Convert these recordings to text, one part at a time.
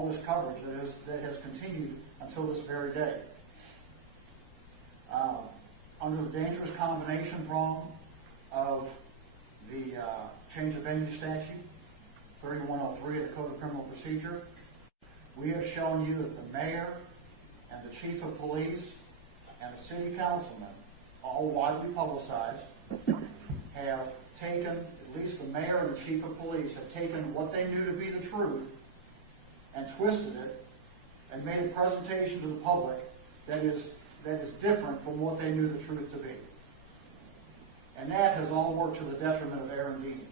all this coverage that has continued until this very day. Under the dangerous combination prong of the change of venue statute, 3103 of the Code of Criminal Procedure, we have shown you that the mayor and the chief of police and the city councilman, all widely publicized, have taken, at least the mayor and the chief of police have taken what they knew to be the truth and twisted it and made a presentation to the public that is different from what they knew the truth to be. And that has all worked to the detriment of Aaron Dean.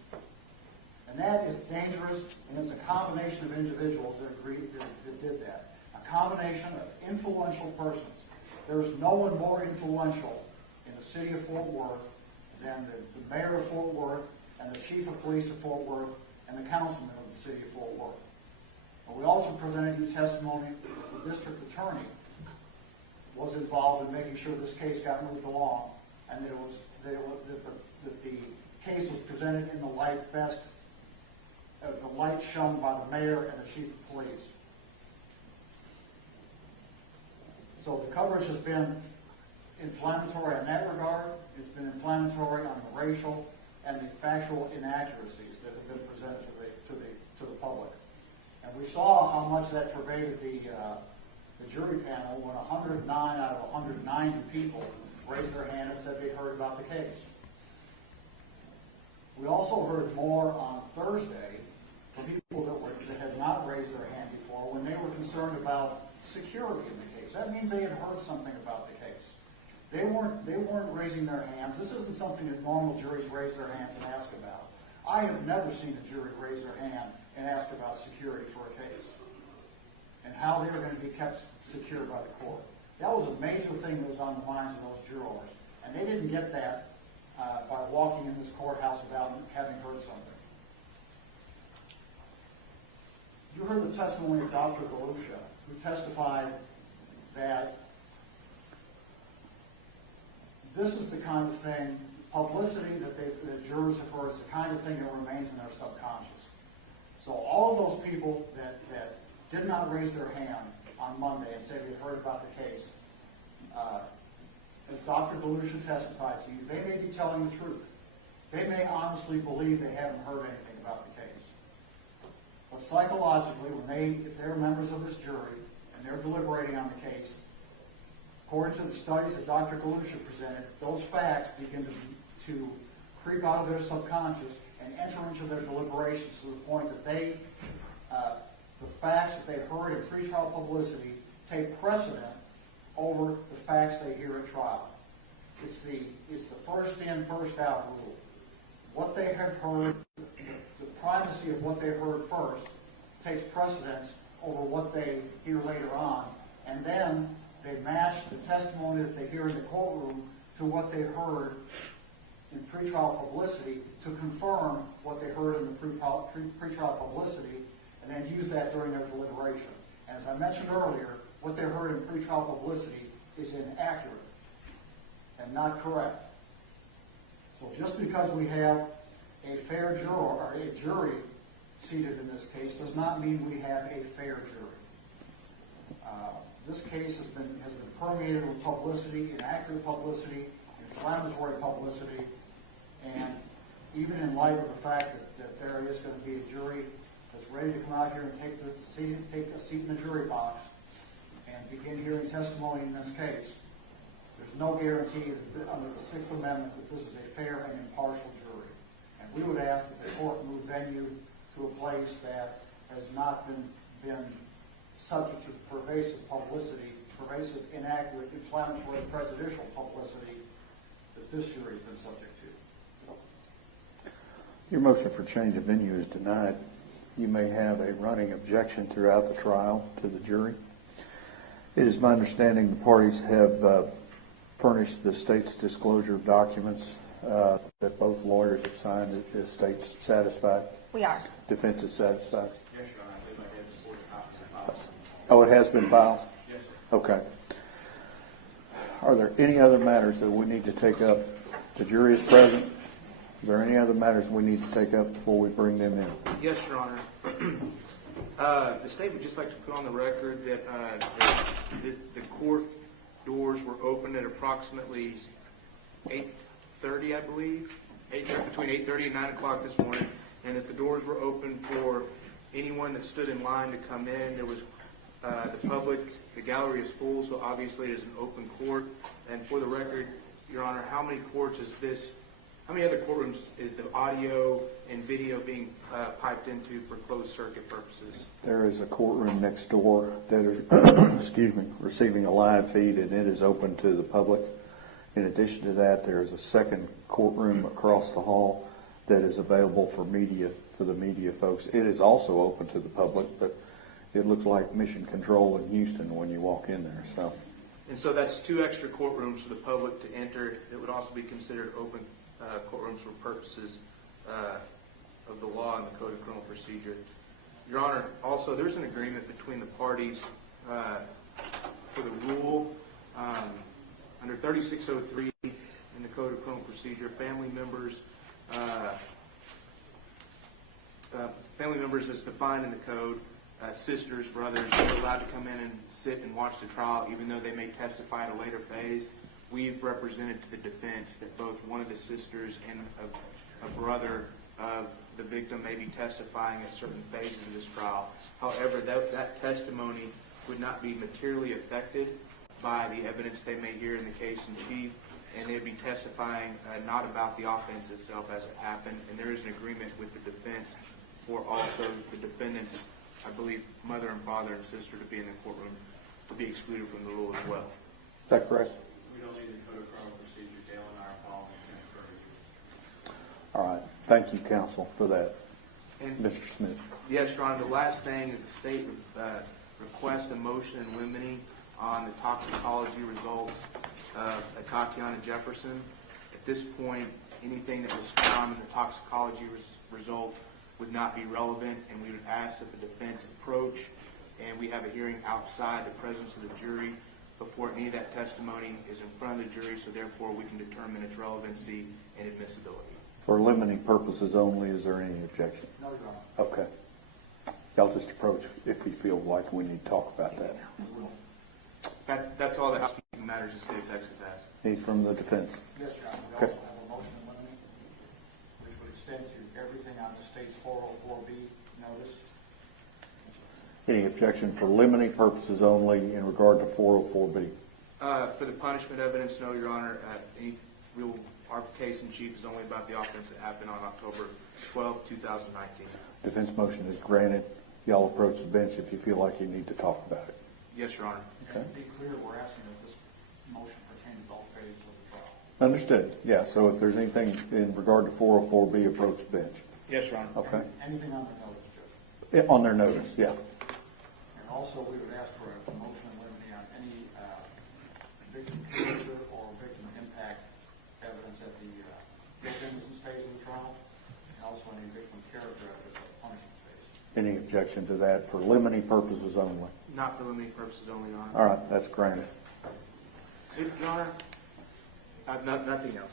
And that is dangerous, and it's a combination of individuals that did that. A combination of influential persons. There is no one more influential in the city of Fort Worth than the mayor of Fort Worth and the chief of police of Fort Worth and the councilman of the city of Fort Worth. And we also presented you testimony that the district attorney was involved in making sure this case got moved along, and that the case was presented in the light shown by the mayor and the chief of police. So the coverage has been inflammatory in that regard. It's been inflammatory on the racial and the factual inaccuracies that have been presented to the public. And we saw how much that pervaded the jury panel when 109 out of 190 people raised their hand and said they heard about the case. We also heard more on Thursday from people that had not raised their hand before when they were concerned about security in the case. That means they had heard something about the case. They weren't raising their hands. This isn't something that normal juries raise their hands and ask about. I have never seen a jury raise their hand and ask about security for a case and how they were going to be kept secure by the court. That was a major thing that was on the minds of those jurors, and they didn't get that by walking in this courthouse without having heard something. You heard the testimony of Dr. Galusha, who testified that this is the kind of thing, publicity that the jurors have heard is the kind of thing that remains in their subconscious. So all of those people that did not raise their hand on Monday and said they had heard about the case, as Dr. Galusha testified to you, they may be telling the truth. They may honestly believe they haven't heard anything about the case. But psychologically, if they're members of this jury and they're deliberating on the case, according to the studies that Dr. Galusha presented, those facts begin to creep out of their subconscious and enter into their deliberations to the point that the facts that they've heard in pretrial publicity take precedent over the facts they hear at trial. It's the first in, first out rule. What they have heard, the primacy of what they heard first, takes precedence over what they hear later on, and then they match the testimony that they hear in the courtroom to what they heard in pretrial publicity to confirm what they heard in the pretrial publicity, and then use that during their deliberation. And as I mentioned earlier, what they heard in pretrial publicity is inaccurate and not correct. So just because we have a fair juror or a jury seated in this case does not mean we have a fair jury. This case has been permeated with publicity, inaccurate publicity, inflammatory publicity, and even in light of the fact that there is going to be a jury that's ready to come out here and take a seat in the jury box and begin hearing testimony in this case, there's no guarantee that under the Sixth Amendment that this is a fair and impartial jury. And we would ask that the court move venue to a place that has not been subject to pervasive publicity, pervasive, inaccurate, inflammatory, prejudicial publicity that this jury has been subject to. Your motion for change of venue is denied. You may have a running objection throughout the trial to the jury. It is my understanding the parties have furnished the state's disclosure of documents that both lawyers have signed. Is the state satisfied? We are. Defense is satisfied? Yes, Your Honor. I believe I have the 40 copies of files. Oh, it has been filed? Yes, sir. Okay. Are there any other matters that we need to take up? The jury is present. Are there any other matters we need to take up before we bring them in? Yes, Your Honor. The state would just like to put on the record that the court doors were opened at approximately 8:30, I believe, between 8:30 and 9 o'clock this morning, and that the doors were open for anyone that stood in line to come in. There was the public, the gallery is full, so obviously it is an open court. And for the record, Your Honor, how many other courtrooms is the audio and video being piped into for closed circuit purposes? There is a courtroom next door that is, receiving a live feed, and it is open to the public. In addition to that, there is a second courtroom across the hall that is available for the media folks. It is also open to the public, but it looks like Mission Control in Houston when you walk in there. And so that's 2 extra courtrooms for the public to enter. It would also be considered open courtrooms for purposes of the law and the Code of Criminal Procedure. Your Honor, also there's an agreement between the parties for the rule under 3603 in the Code of Criminal Procedure. Family members as defined in the code, sisters, brothers, they're allowed to come in and sit and watch the trial even though they may testify at a later phase. We've represented to the defense that both one of the sisters and a brother of the victim may be testifying at certain phases of this trial. However, that testimony would not be materially affected by the evidence they may hear in the case in chief, and they'd be testifying not about the offense itself as it happened. And there is an agreement with the defense for also the defendant's, I believe, mother and father and sister to be in the courtroom to be excluded from the rule as well. Is that correct? We don't need the Code of Criminal Procedure. Dale and I are following All right. Thank you, counsel, for that. And Mr. Smith. yes, Your Honor, the last thing is the state request a motion in limine on the toxicology results of Atatiana Jefferson. At this point, anything that was found in the toxicology result would not be relevant, and we would ask that the defense approach, and we have a hearing outside the presence of the jury before any of that testimony is in front of the jury, so therefore we can determine its relevancy and admissibility. For limiting purposes only, is there any objection? No, Your Honor. Okay. Y'all just approach if you feel like we need to talk about that. That's all the housekeeping matters the state of Texas has. He's from the defense. Yes, Your Honor. We Okay. also have a motion in limine, which would extend to everything on the state's 404B notice. Any objection for limiting purposes only in regard to 404B? For the punishment evidence, no, Your Honor. Our case in chief is only about the offense that happened on October 12, 2019. Defense motion is granted. Y'all approach the bench if you feel like you need to talk about it. Yes, Your Honor. And to be clear, we're asking that this motion pertain to both phases of the trial. Understood. Yeah, so if there's anything in regard to 404B, approach the bench. Yes, Your Honor. Okay. Anything on the notice, Judge? Yeah, on their notice, yeah. And also, we would ask for a motion in limine on any victim character or victim impact evidence at the guilt innocence phase of the trial, and also any victim character evidence at the punishment phase. Any objection to that for limiting purposes only? Not for limiting purposes only, Your Honor. All right, that's granted. Your Honor, nothing else.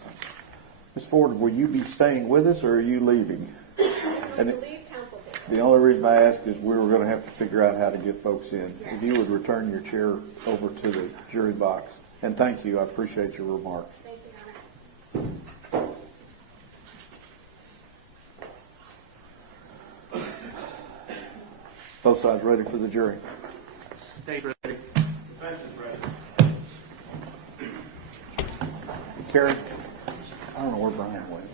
Ms. Ford, will you be staying with us, or are you leaving? I'm going to leave council table. The only reason I ask is we were going to have to figure out how to get folks in. If you would return your chair over to the jury box. And thank you. I appreciate your remarks. Thank you, Your Honor. Both sides ready for the jury? State ready. Defense is ready. Carrie? I don't know where Brian went.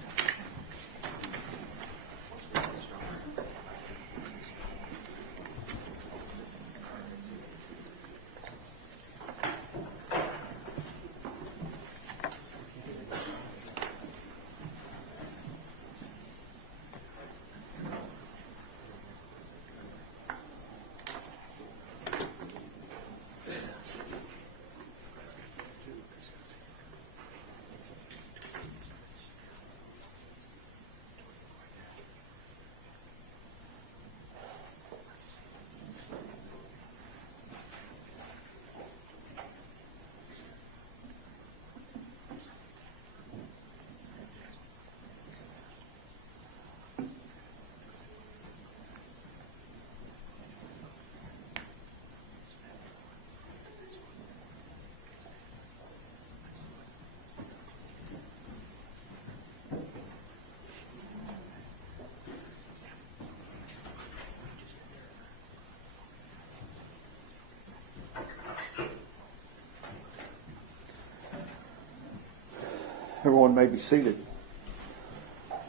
Everyone may be seated.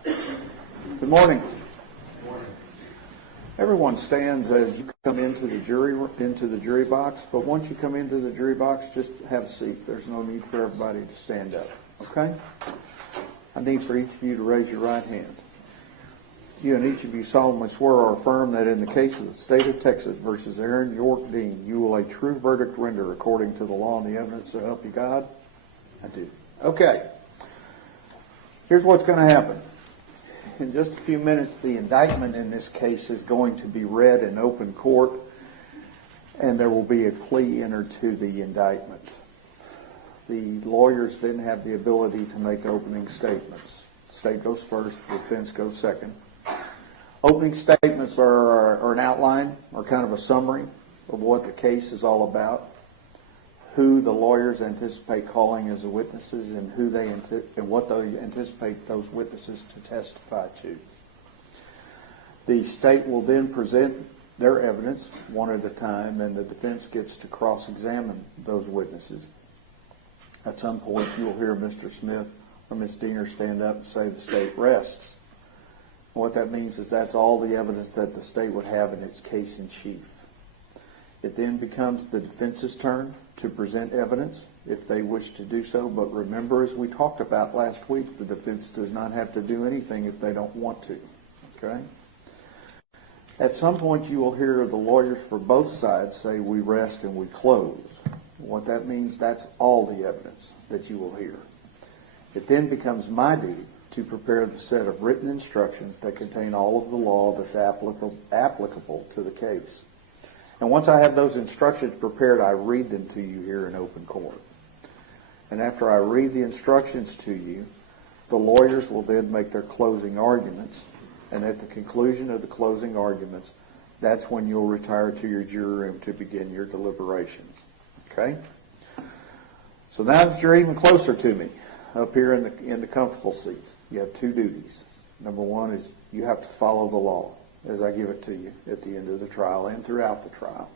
Good morning. Everyone stands as you come into the jury box, but once you come into the jury box, just have a seat. There's no need for everybody to stand up, okay? I need for each of you to raise your right hand. You and each of you solemnly swear or affirm that in the case of the state of Texas versus Aaron York Dean, you will a true verdict render according to the law and the evidence, so help you God? I do. Okay. Here's what's going to happen. In just a few minutes, the indictment in this case is going to be read in open court, and there will be a plea entered to the indictment. The lawyers then have the ability to make opening statements. The state goes first, the defense goes second. Opening statements are an outline or kind of a summary of what the case is all about, who the lawyers anticipate calling as the witnesses, and what they anticipate those witnesses to testify to. The state will then present their evidence one at a time, and the defense gets to cross-examine those witnesses. At some point, you'll hear Mr. Smith or Ms. Diener stand up and say the state rests. What that means is that's all the evidence that the state would have in its case in chief. It then becomes the defense's turn to present evidence if they wish to do so. But remember, as we talked about last week, the defense does not have to do anything if they don't want to. Okay? At some point, you will hear the lawyers for both sides say, we rest and we close. What that means, that's all the evidence that you will hear. It then becomes my duty to prepare the set of written instructions that contain all of the law that's applicable to the case. And once I have those instructions prepared, I read them to you here in open court. And after I read the instructions to you, the lawyers will then make their closing arguments. And at the conclusion of the closing arguments, that's when you'll retire to your jury room to begin your deliberations. Okay? So now that you're even closer to me, up here in the comfortable seats, you have two duties. Number one is you have to follow the law as I give it to you at the end of the trial and throughout the trial.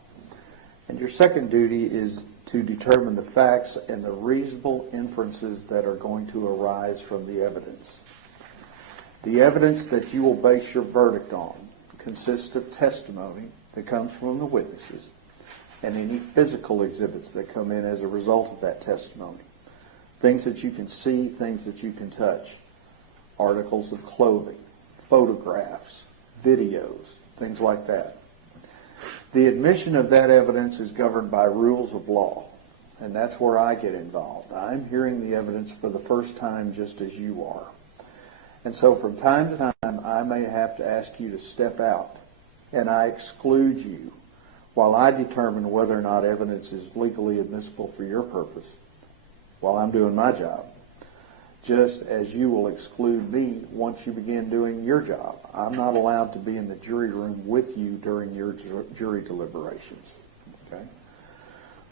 And your second duty is to determine the facts and the reasonable inferences that are going to arise from the evidence. The evidence that you will base your verdict on consists of testimony that comes from the witnesses and any physical exhibits that come in as a result of that testimony. Things that you can see, things that you can touch, articles of clothing, photographs, videos, things like that. The admission of that evidence is governed by rules of law, and that's where I get involved. I'm hearing the evidence for the first time just as you are. And so from time to time, I may have to ask you to step out, and I exclude you while I determine whether or not evidence is legally admissible for your purpose while I'm doing my job, just as you will exclude me once you begin doing your job. I'm not allowed to be in the jury room with you during your jury deliberations. Okay?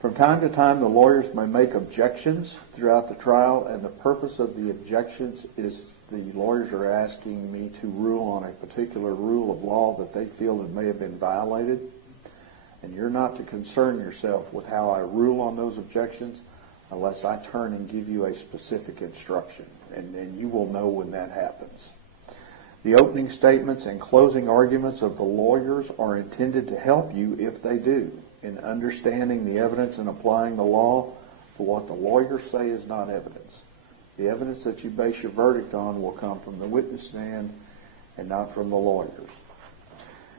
From time to time, the lawyers may make objections throughout the trial, and the purpose of the objections is the lawyers are asking me to rule on a particular rule of law that they feel that may have been violated, and you're not to concern yourself with how I rule on those objections unless I turn and give you a specific instruction, and then you will know when that happens. The opening statements and closing arguments of the lawyers are intended to help you, if they do, in understanding the evidence and applying the law to what the lawyers say is not evidence. The evidence that you base your verdict on will come from the witness stand and not from the lawyers.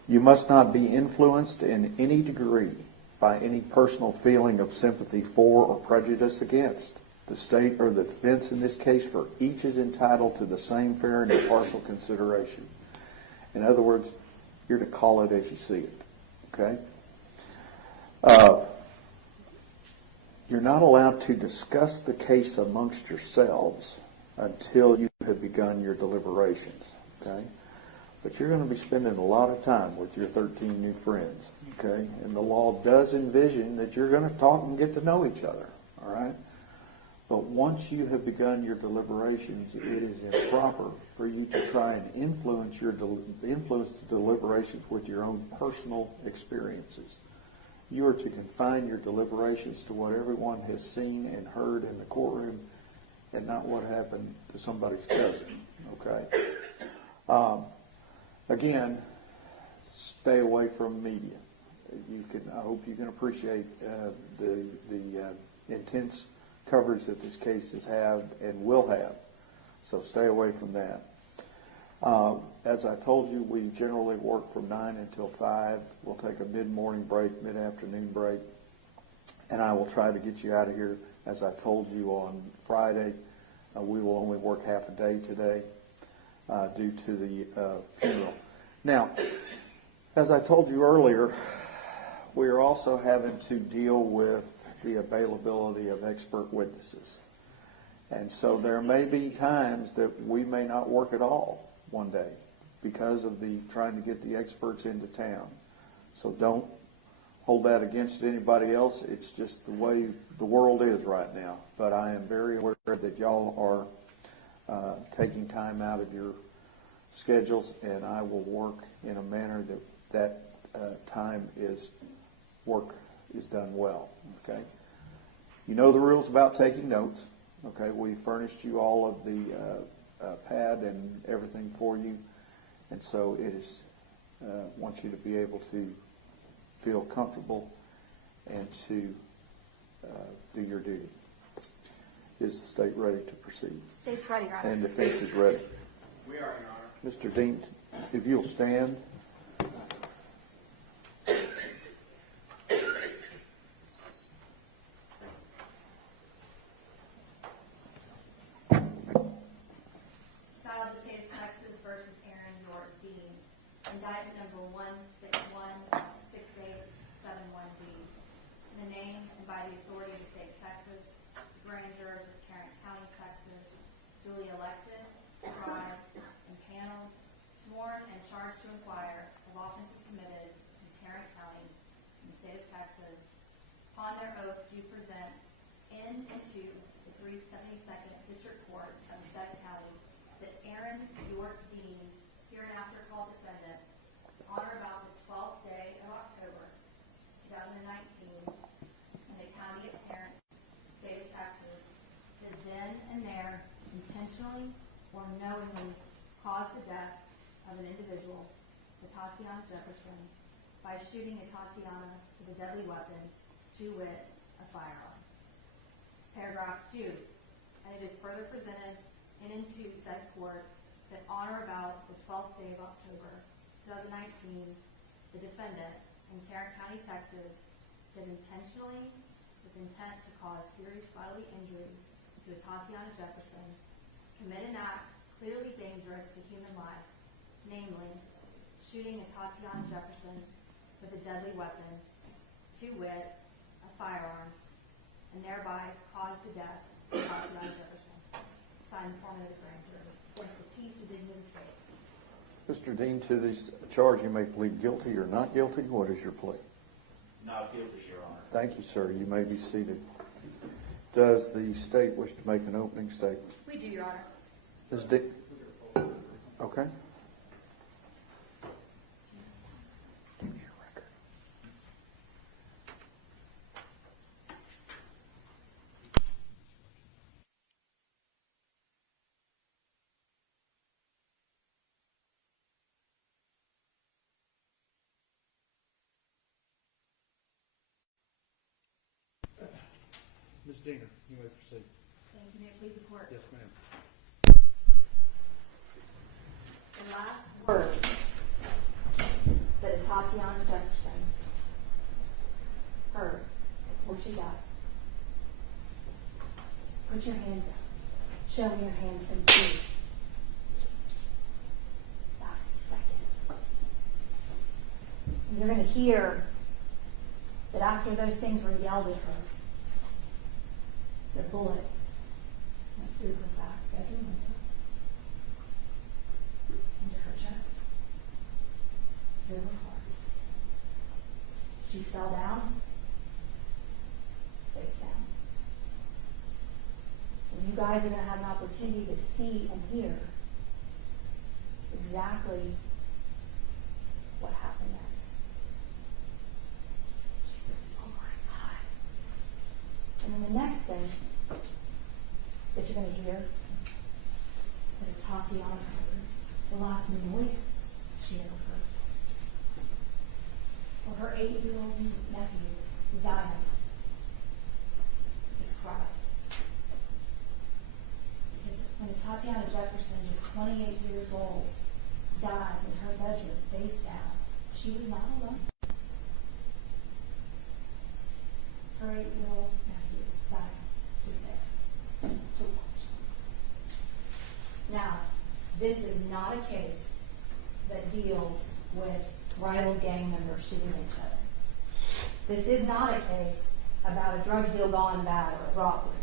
You must not be influenced in any degree by any personal feeling of sympathy for or prejudice against the state or the defense in this case, for each is entitled to the same fair and impartial consideration. In other words, you're to call it as you see it. Okay? You're not allowed to discuss the case amongst yourselves until you have begun your deliberations. Okay? But you're going to be spending a lot of time with your 13 new friends. Okay? And the law does envision that you're going to talk and get to know each other. All right? But once you have begun your deliberations, it is improper for you to try and influence the deliberations with your own personal experiences. You are to confine your deliberations to what everyone has seen and heard in the courtroom and not what happened to somebody's cousin, okay? Again, stay away from media. I hope you can appreciate the intense coverage that this case has had and will have. So stay away from that. As I told you, we generally work from 9 until 5. We'll take a mid-morning break, mid-afternoon break, and I will try to get you out of here. As I told you on Friday, we will only work half a day today due to the funeral. Now, as I told you earlier, we are also having to deal with the availability of expert witnesses. And so there may be times that we may not work at all one day because of the trying to get the experts into town. So don't hold that against anybody else. It's just the way the world is right now. But I am very aware that y'all are taking time out of your schedules, and I will work in a manner that time is done well. Okay. You know the rules about taking notes. Okay. We furnished you all of the pad and everything for you, and so it is want you to be able to feel comfortable and to do your duty. Is the state ready to proceed? State's ready, Your Honor. And defense is ready. We are, Your Honor. Mr. Dean, if you'll stand. Style of the State of Texas versus Aaron York Dean. Indictment number 1616871B. In the name and by the authority of the State of Texas, the grand jurors of Tarrant County, Texas, duly elected, tried, and paneled, sworn and charged to inquire of offenses committed in Tarrant County in the State of Texas, upon their oaths do present in and to the 372nd District Court of the said county that Aaron York Dean, hereinafter called defendant, on or about the 12th day of October 2019, in the county of Tarrant, State of Texas, did then and there intentionally or knowingly cause the death of an individual, Atatiana Jefferson, by shooting Atatiana with a deadly weapon, to wit, a firearm. Paragraph 2, and it is further presented in and to said court that on or about the 12th day of October 2019, the defendant in Tarrant County, Texas, did intentionally, with intent to cause serious bodily injury to Atatiana Jefferson, commit an act clearly dangerous to human life, namely, shooting Atatiana Jefferson with a deadly weapon, to wit, a firearm, and thereby cause the death of Atatiana Jefferson. Signed, formally the grand jury. Against the peace and dignity of the state. Mr. Dean, to this charge you may plead guilty or not guilty. What is your plea? Not guilty, Your Honor. Thank you, sir. You may be seated. Does the state wish to make an opening statement? We do, Your Honor. Ms. Dick? Okay. Give me your record. Ms. Diener, you may proceed. Thank you. May it please the court. Yes, ma'am. The last words that Atatiana Jefferson heard before she died. Just put your hands up. Show me your hands and breathe. About a second. And you're going to hear that after those things were yelled at her, the bullet went through her back bedroom window, into her chest, through her heart. She fell down, face down. And you guys are going to have an opportunity to see and hear exactly what happened next. She says, "Oh my God." And then the next thing that you're going to hear Atatiana heard, the last noises she ever heard, were her 8-year-old nephew, Zion, his cries. Because when Atatiana Jefferson, just 28 years old, died in her bedroom, face down, she was not alone. Her 8-year-old nephew, Zion, was there to watch. Now, this is not a case that deals with rival gang members shooting each other. This is not a case about a drug deal gone bad or a robbery.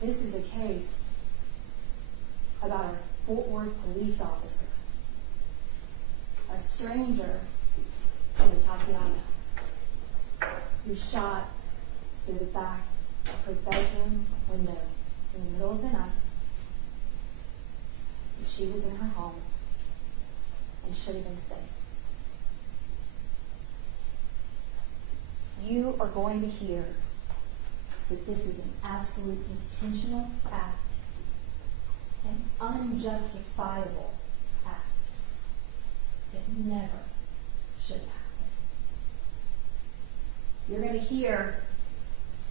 This is a case about a Fort Worth police officer, a stranger to Atatiana, who shot through the back of her bedroom window in the middle of the night. She was in her home and should have been safe. You are going to hear that this is an absolute intentional act, an unjustifiable act that never should happen. You're going to hear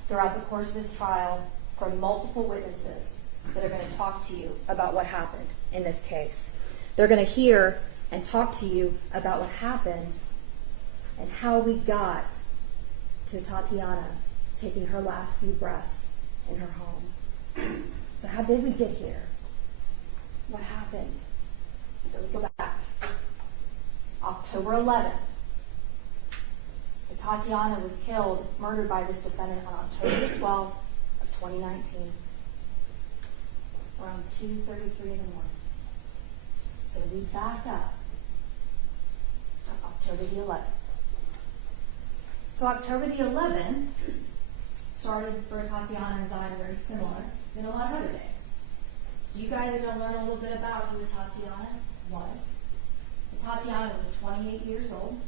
throughout the course of this trial from multiple witnesses that are going to talk to you about what happened in this case. They're going to hear and talk to you about what happened and how we got to Atatiana taking her last few breaths in her home. So how did we get here? What happened? So we go back. October 11th. Atatiana was killed, murdered by this defendant on October 12th of 2019. Around 2:33 in the morning. So we back up to October the 11th. So October the 11th started for Atatiana and Zion very similar than a lot of other days. So you guys are going to learn a little bit about who Atatiana was. Atatiana was 28 years old.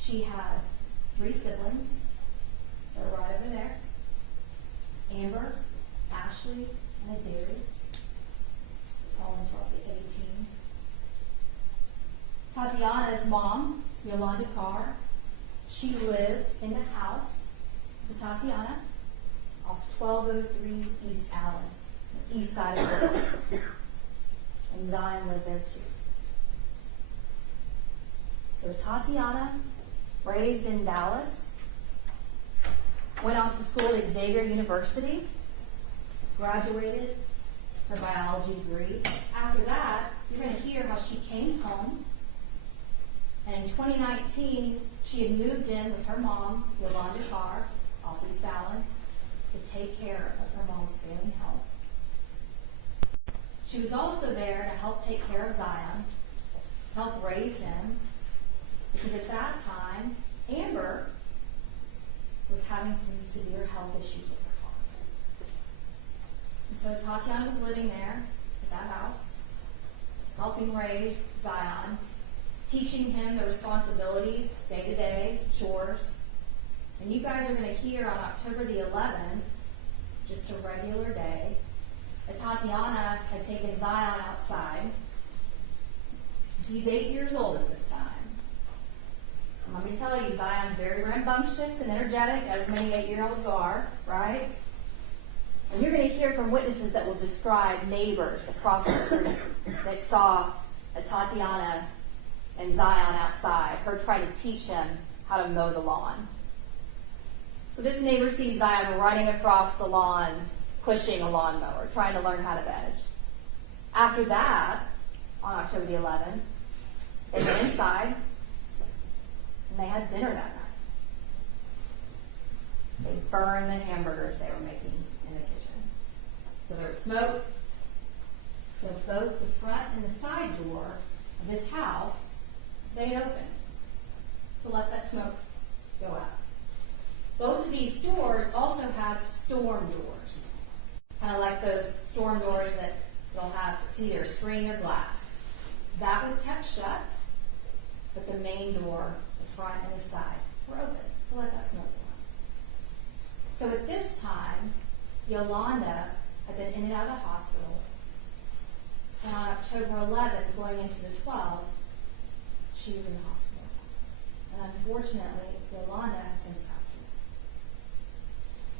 She had 3 siblings. They're right over there. Amber, Ashley, and Darius. Almost roughly 18. Tatiana's mom, Yolanda Carr, she lived in the house with Atatiana off 1203 East Allen, the east side of Brooklyn. And Zion lived there too. So Tatiana, raised in Dallas, went off to school at Xavier University, graduated her biology degree. After that, you're going to hear how she came home. And in 2019, she had moved in with her mom, Yolanda Carr, off East Allen, to take care of her mom's failing health. She was also there to help take care of Zion, help raise him, because at that time, Amber was having some severe health issues with her heart. And so Tatiana was living there at that house, helping raise Zion, teaching him the responsibilities, day-to-day, chores. And you guys are going to hear on October the 11th, just a regular day, that Tatiana had taken Zion outside. He's 8 years old at this time. And let me tell you, Zion's very rambunctious and energetic, as many 8-year-olds are, right? And you're going to hear from witnesses that will describe neighbors across the street that saw Tatiana and Zion outside, her trying to teach him how to mow the lawn. So this neighbor sees Zion running across the lawn, pushing a lawnmower, trying to learn how to veg. After that, on October the 11th, they went inside and they had dinner that night. They burned the hamburgers they were making in the kitchen. So there was smoke. So both the front and the side door of this house, they opened to let that smoke go out. Both of these doors also had storm doors, kind of like those storm doors that you'll have, it's either screen or glass. That was kept shut, but the main door, the front and the side, were open to let that smoke go out. So at this time, Yolanda had been in and out of the hospital. on October 11th, going into the 12th, she was in the hospital. And unfortunately, Yolanda has since passed away.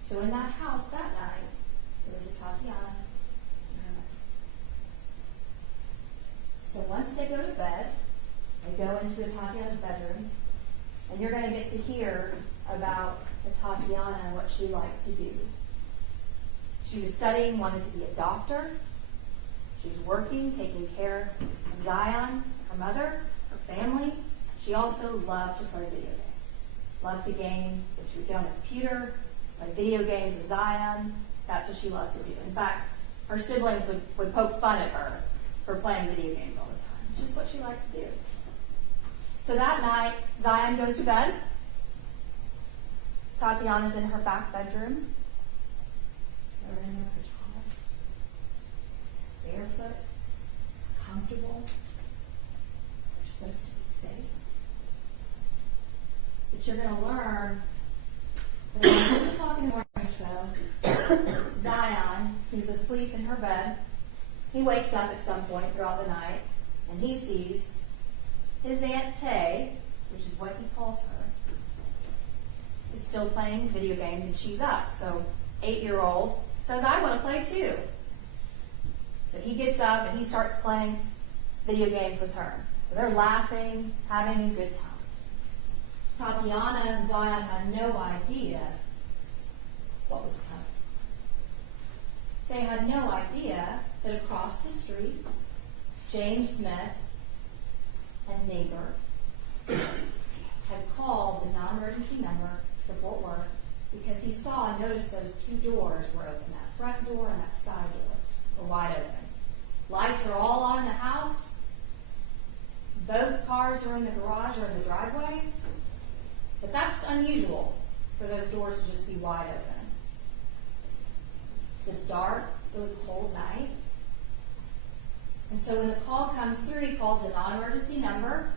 So in that house that night, there was Atatiana and her mother. So once they go to bed, they go into Atatiana's bedroom, and you're going to get to hear about Atatiana and what she liked to do. She was studying, wanted to be a doctor. She was working, taking care of Zion, her mother, her family. She also loved to play video games. Loved to game, which she would get on the computer, play video games with Zion. That's what she loved to do. In fact, her siblings would poke fun at her for playing video games all the time. It's just what she liked to do. So that night, Zion goes to bed. Tatiana's in her back bedroom. They're in their pajamas, barefoot, comfortable. They're supposed to be safe. But you're going to learn that at 2 o'clock in the morning or so, Zion, who's asleep in her bed, he wakes up at some point throughout the night, and he sees his Aunt Tay, which is what he calls her, is still playing video games, and she's up. So 8-year-old says, I want to play too. So he gets up and he starts playing video games with her. So they're laughing, having a good time. Tatiana and Zion had no idea what was coming. They had no idea that across the street, James Smith, a neighbor, had called the non-emergency number for Fort Worth because he saw and noticed those 2 doors were open. That front door and that side door were wide open. Lights are all on in the house. Both cars are in the garage or in the driveway. But that's unusual for those doors to just be wide open. It's a dark, really cold night. And so when the call comes through, he calls the non-emergency number,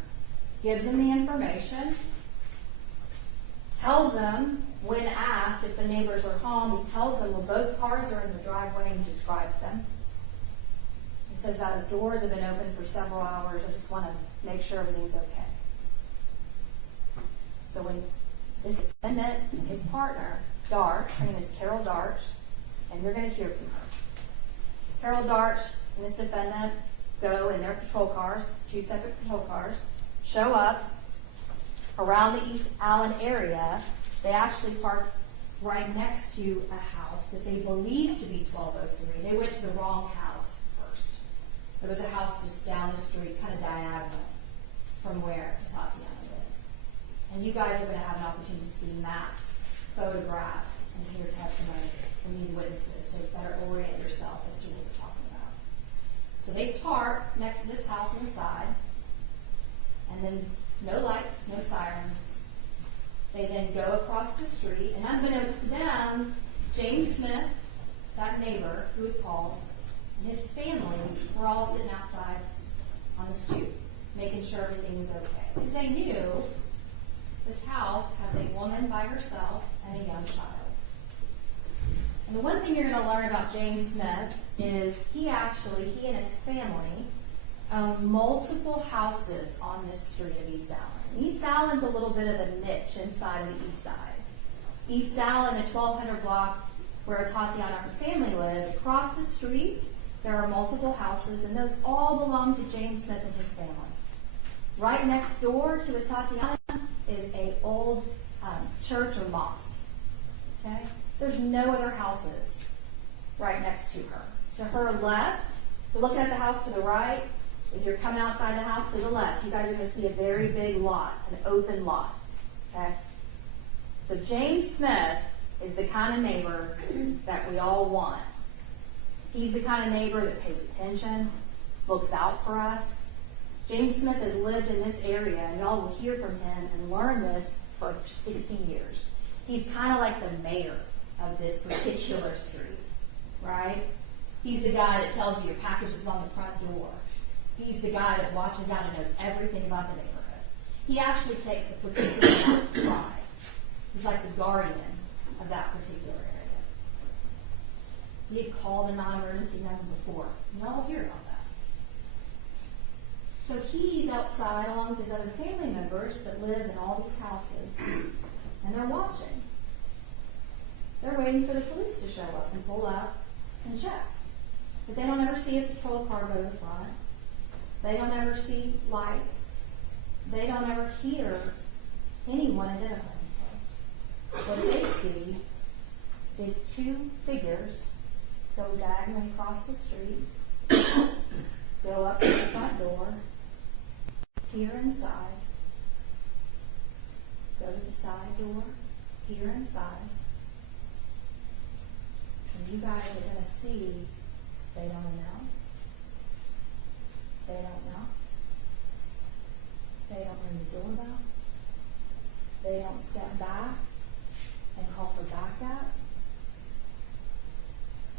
gives them the information, tells them, when asked if the neighbors are home, he tells them, well, both cars are in the driveway, and describes them. He says that his doors have been open for several hours. I just want to make sure everything's okay. So when this defendant and his partner, Darch, her name is Carol Darch, and you're going to hear from her. Carol Darch and this defendant go in their patrol cars, 2 separate patrol cars, show up around the East Allen area. They actually park right next to a house that they believe to be 1203. They went to the wrong house first. There was a house just down the street, kind of diagonal from where Atatiana lives. And you guys are going to have an opportunity to see maps, photographs, and hear testimony from these witnesses, so you better orient yourself as to what we're talking about. So they park next to this house on the side, and then no lights, no sirens. They then go across the street, and unbeknownst to them, James Smith, that neighbor who had called, and his family were all sitting outside on the stoop, making sure everything was okay. Because they knew this house has a woman by herself and a young child. And the one thing you're going to learn about James Smith is he and his family own multiple houses on this street of East Allen. East Allen's a little bit of a niche inside of the east side. East Allen, the 1200 block where Atatiana and her family lived, across the street there are multiple houses, and those all belong to James Smith and his family. Right next door to Atatiana is an old church or mosque. Okay? There's no other houses right next to her. To her left, if you're looking at the house to the right, if you're coming outside the house to the left, you guys are going to see a very big lot, an open lot. Okay? So James Smith is the kind of neighbor that we all want. He's the kind of neighbor that pays attention, looks out for us. James Smith has lived in this area, and y'all will hear from him and learn this for 16 years. He's kind of like the mayor of this particular street, right? He's the guy that tells you your package is on the front door. He's the guy that watches out and knows everything about the neighborhood. He actually takes a particular pride. He's like the guardian of that particular area. He had called a non-emergency number before. And y'all hear about that. So he's outside along with his other family members that live in all these houses, and they're watching. They're waiting for the police to show up and pull up and check. But they don't ever see a patrol car go to the front. They don't ever see lights. They don't ever hear anyone identify themselves. What they see is two figures go diagonally across the street, go up to the front door, peer inside, go to the side door, peer inside, and you guys are going to see they don't announce, they don't knock, they don't ring the doorbell, they don't step back and call for backup.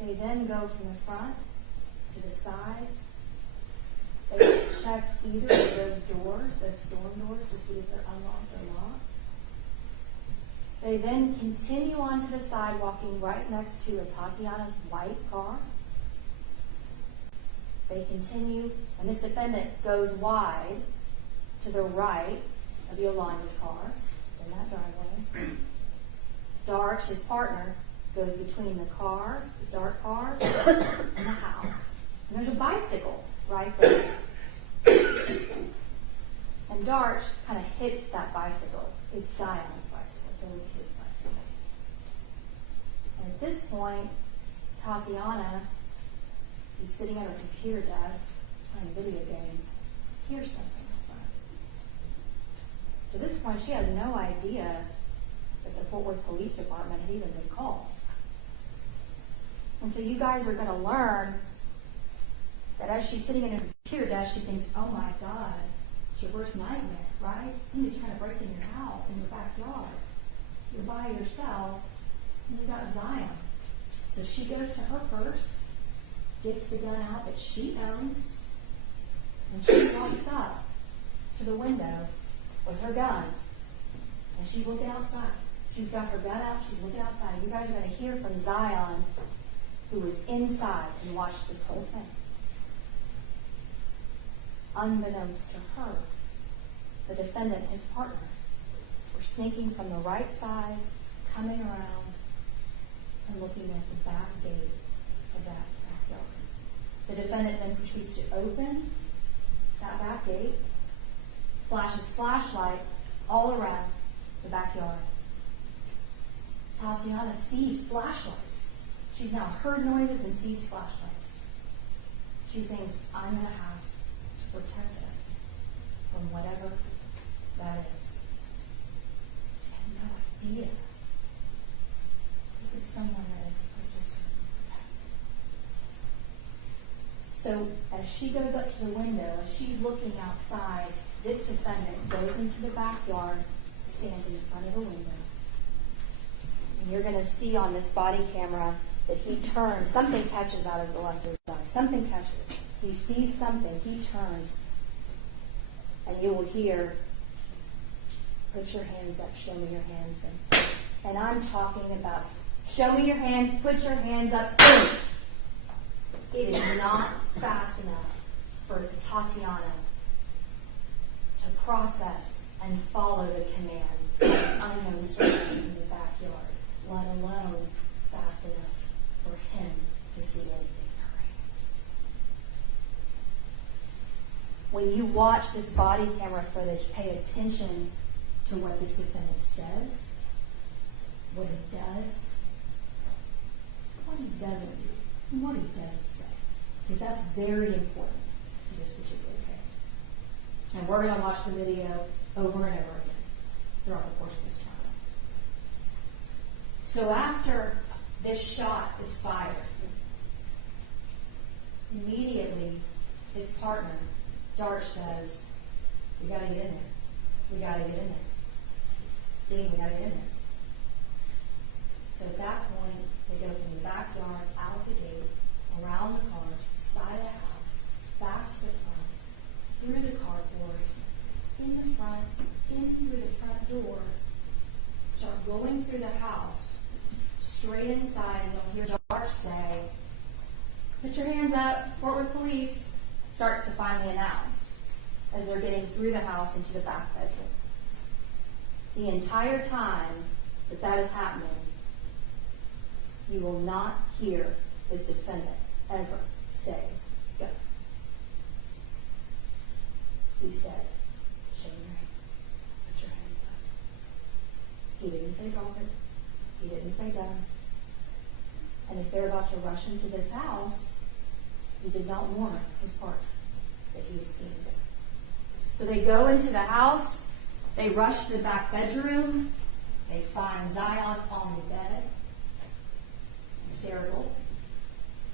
They then go from the front to the side. They check either of those doors, those storm doors, to see if they're unlocked or locked. They then continue on to the side, walking right next to Atatiana's white car. They continue, and this defendant goes wide to the right of Yolanda's car. It's in that driveway. Darch, his partner, goes between the car, the dark car, and the house. And there's a bicycle right there. And Darch kind of hits that bicycle. It's Zion's bicycle. It's only his bicycle. And at this point, Tatiana, who's sitting at her computer desk playing video games, hears something outside. To this point, she had no idea that the Fort Worth Police Department had even been called. And so you guys are going to learn that as she's sitting in her computer desk, she thinks, oh my God, it's your worst nightmare, right? Somebody's trying to break in your house, in your backyard. You're by yourself, and you've got Zion. So she goes to her purse, gets the gun out that she owns, and she walks up to the window with her gun, and she's looking outside. She's got her gun out, she's looking outside. You guys are going to hear from Zion, who was inside and watched this whole thing. Unbeknownst to her, the defendant and his partner were sneaking from the right side, coming around, and looking at the back gate of that backyard. The defendant then proceeds to open that back gate, flashes flashlight all around the backyard. Tatiana sees flashlights. She's now heard noises and sees flashlights. She thinks, I'm going to have to protect us from whatever that is. She had no idea it was someone that is supposed to serve and protect. So as she goes up to the window, as she's looking outside, this defendant goes into the backyard, stands in front of the window. And you're going to see on this body camera that he turns, something catches out of the left of his eye. Something catches. He sees something, he turns, and you will hear, put your hands up, show me your hands. And I'm talking about, show me your hands, put your hands up. Boom. It is not fast enough for Tatiana to process and follow the commands of an unknown stranger in the backyard, let alone fast enough for him to see anything in her hands. When you watch this body camera footage, pay attention to what this defendant says, what he does, what he doesn't do, and what he doesn't say. Because that's very important to this particular case. And we're going to watch the video over and over again throughout the course of this trial. So after this shot is fired, immediately his partner, Darch, says, we got to get in there. We got to get in there. Dean, we got to get in there. So at that point, they go from the backyard, out the gate, around the car, to the side of the house, back to the front, through the carport, in the front, in through the front door, start going through the house, straight inside, and you'll hear Darch say, put your hands up, Fort Worth Police, starts to finally announce. as they're getting through the house into the back bedroom. The entire time that that is happening, you will not hear this defendant ever say, go. He said, shake your hands, put your hands up. He didn't say drop it. He didn't say done. And if they're about to rush into this house, he did not warn his partner that he had seen it. So they go into the house, they rush to the back bedroom, they find Zion on the bed, hysterical.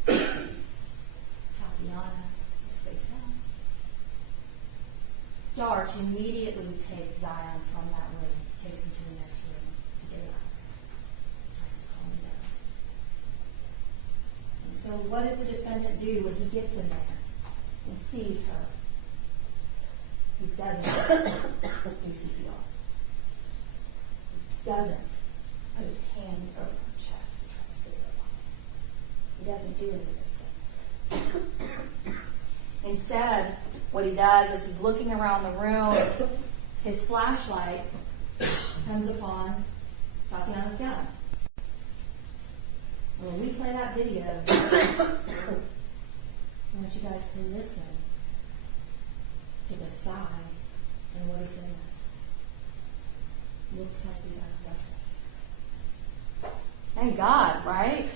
Tatiana is face down. Darch immediately takes Zion from that room, takes him to the next room to get out. Tries to calm him down. And so what does the defendant do when he gets in there and sees her? He doesn't do CPR. He doesn't put his hands over her chest to try to save her life. He doesn't do any of those things. Instead, what he does is he's looking around the room. His flashlight comes upon Tatiana's gun. When we play that video, I want you guys to listen to the side and what he says. Looks like we got a weapon. Thank God, right?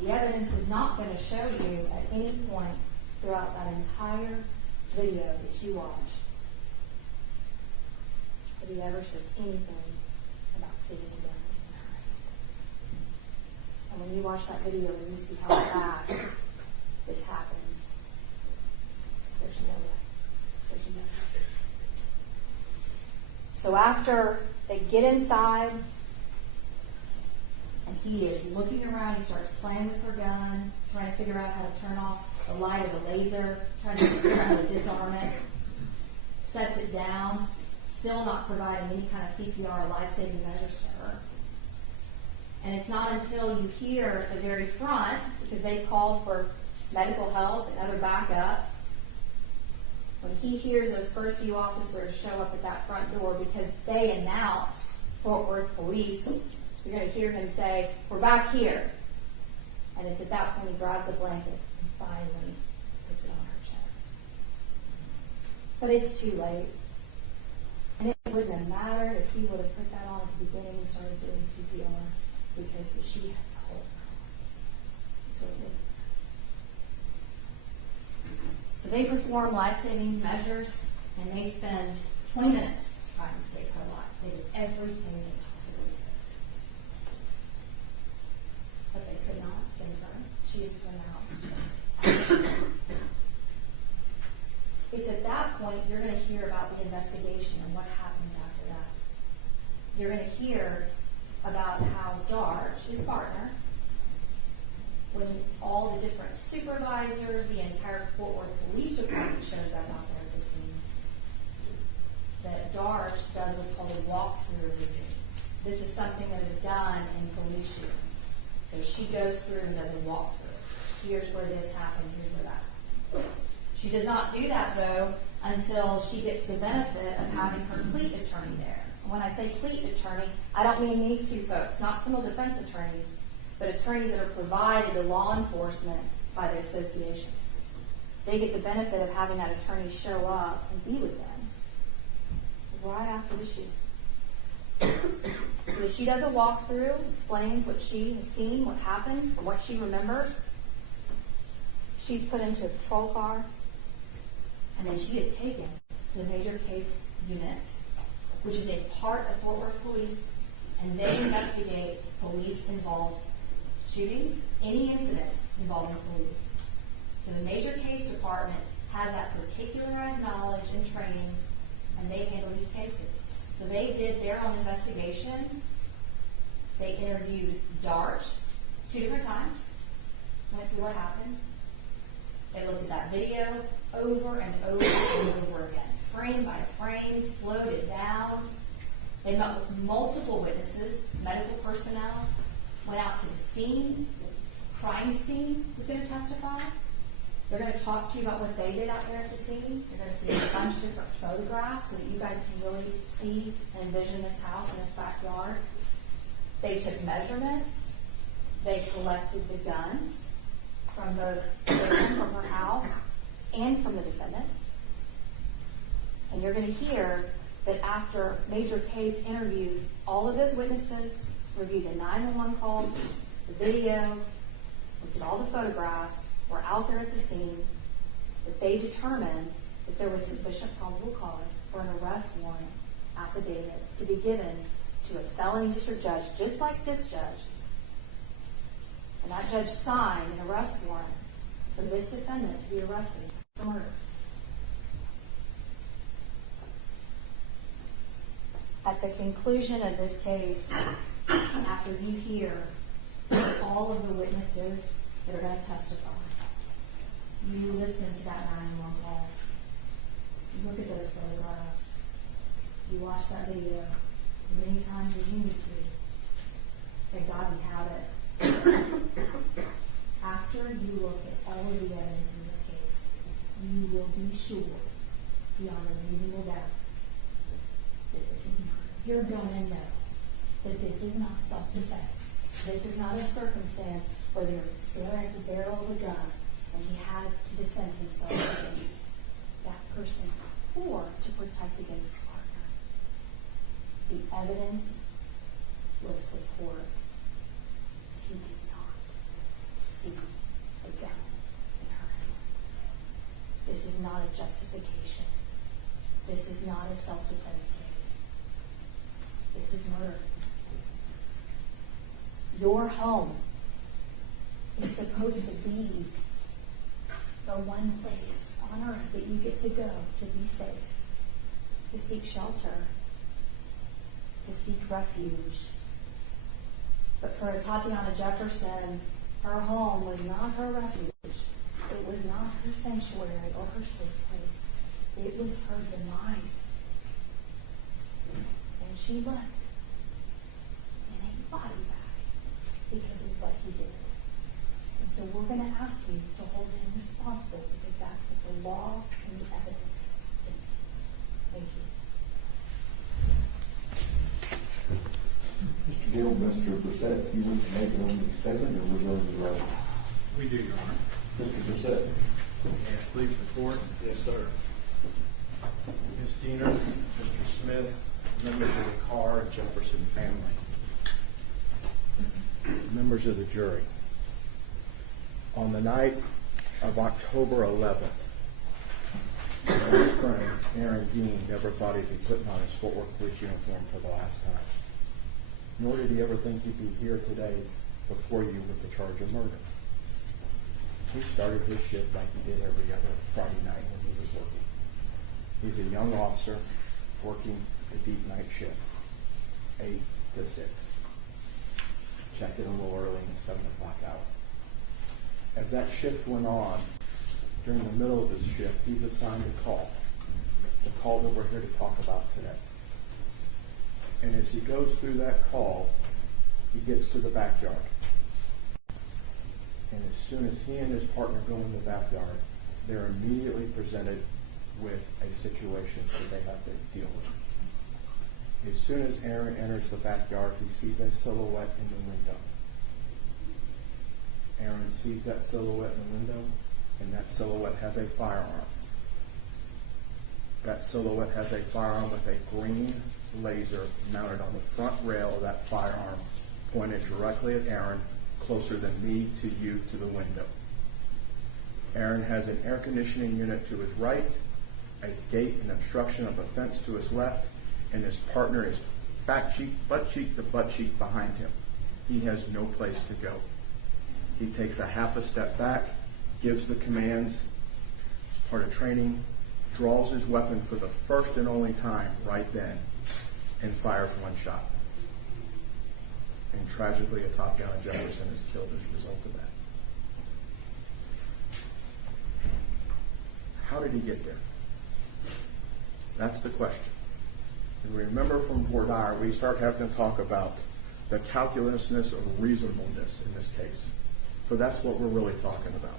The evidence is not going to show you at any point throughout that entire video that you watched that he ever says anything about sitting in guns in her hand. And when you watch that video and you see how fast this happens, there's no way. There's no way. So after they get inside, and he is looking around, he starts playing with her gun, trying to figure out how to turn off the light of the laser, trying to figure out how to disarm it, sets it down, still not providing any kind of CPR or life-saving measures to her. And it's not until you hear at the very front, because they called for medical help and other backup, when he hears those first few officers show up at that front door because they announce Fort Worth Police, you're going to hear him say, we're back here. And it's at that point he grabs a blanket and finally puts it on her chest. But it's too late. And it wouldn't have mattered if he would have put that on at the beginning and started doing CPR because she had the whole problem. So it didn't. So they perform life-saving measures, and they spend 20 minutes trying to save her life. They did everything they possibly could. But they could not save her. She is pronounced. It's at that point you're going to hear about the investigation and what happens after that. You're going to hear about how Darch, his partner, when all the different supervisors, the entire Fort Worth Police Department shows up out there at the scene, that Darch does what's called a walkthrough of the scene. This is something that is done in police shootings. So she goes through and does a walkthrough. Here's where this happened, here's where that happened. She does not do that, though, until she gets the benefit of having her plea attorney there. When I say plea attorney, I don't mean these two folks, not criminal defense attorneys, but attorneys that are provided to law enforcement by the associations. They get the benefit of having that attorney show up and be with them right after the shoot. So she does a walkthrough, explains what she has seen, what happened, and what she remembers. She's put into a patrol car, and then she is taken to the major case unit, which is a part of Fort Worth Police, and they investigate police-involved shootings, any incidents involving police. So the major case department has that particularized knowledge and training, and they handle these cases. So they did their own investigation. They interviewed Darch 2 different times, went through what happened. They looked at that video over and over and over again, frame by frame, slowed it down. They met with multiple witnesses, medical personnel, went out to the scene, crime scene was going to testify. They're going to talk to you about what they did out there at the scene. You're going to see a bunch of different photographs so that you guys can really see and envision this house and this backyard. They took measurements. They collected the guns from both from her house and from the defendant. And you're going to hear that after Major Case interviewed all of those witnesses, reviewed the 911 calls, the video, looked at all the photographs, were out there at the scene, that they determined that there was sufficient probable cause for an arrest warrant affidavit to be given to a felony district judge, just like this judge. And that judge signed an arrest warrant for this defendant to be arrested for murder. At the conclusion of this case, after you hear all of the witnesses that are going to testify, you listen to that 911 call, you look at those photographs, you watch that video as many times as you need to. Thank God we have it. After you look at all of the evidence in this case, you will be sure, beyond a reasonable doubt, that this is murder. You're going to know that this is not self-defense. This is not a circumstance where they're staring at the barrel of a gun and he had to defend himself against that person or to protect against his partner. The evidence will support he did not see a gun in her hand. This is not a justification. This is not a self-defense case. This is murder. Your home is supposed to be the one place on earth that you get to go to be safe, to seek shelter, to seek refuge. But for Atatiana Jefferson, her home was not her refuge. It was not her sanctuary or her safe place. It was her demise. And she left in a body bag because of what he did. And so we're going to ask you to hold him responsible because that's what the law and the evidence dictates. Thank you. Mr. Gill, Mr. Brissett, you want to make an opening statement or reserve the right? We do, Your Honor. Mr. Brissett. And please report. Yes, sir. Ms. Diener, Mr. Smith, members of the Carr and Jefferson family, members of the jury. On the night of October 11th, my friend Aaron Dean never thought he'd be putting on his Fort Worth police uniform for the last time. Nor did he ever think he'd be here today before you with the charge of murder. He started his shift like he did every other Friday night when he was working. He's a young officer working the deep night shift, 8 to 6. Check in a little early in the 7 o'clock hour. As that shift went on, during the middle of his shift, he's assigned a call, the call that we're here to talk about today. And as he goes through that call, he gets to the backyard. And as soon as he and his partner go in the backyard, they're immediately presented with a situation that they have to deal with. As soon as Aaron enters the backyard, he sees a silhouette in the window. Aaron sees that silhouette in the window, and that silhouette has a firearm. That silhouette has a firearm with a green laser mounted on the front rail of that firearm, pointed directly at Aaron, closer than me to you to the window. Aaron has an air conditioning unit to his right, a gate and obstruction of a fence to his left, and his partner is butt cheek to butt cheek behind him. He has no place to go. He takes a half a step back, gives the commands, as part of training, draws his weapon for the first and only time right then, and fires one shot. And tragically, Atatiana Jefferson is killed as a result of that. How did he get there? That's the question. And remember from voir dire, we start having to talk about the calculousness of reasonableness in this case. For that's what we're really talking about.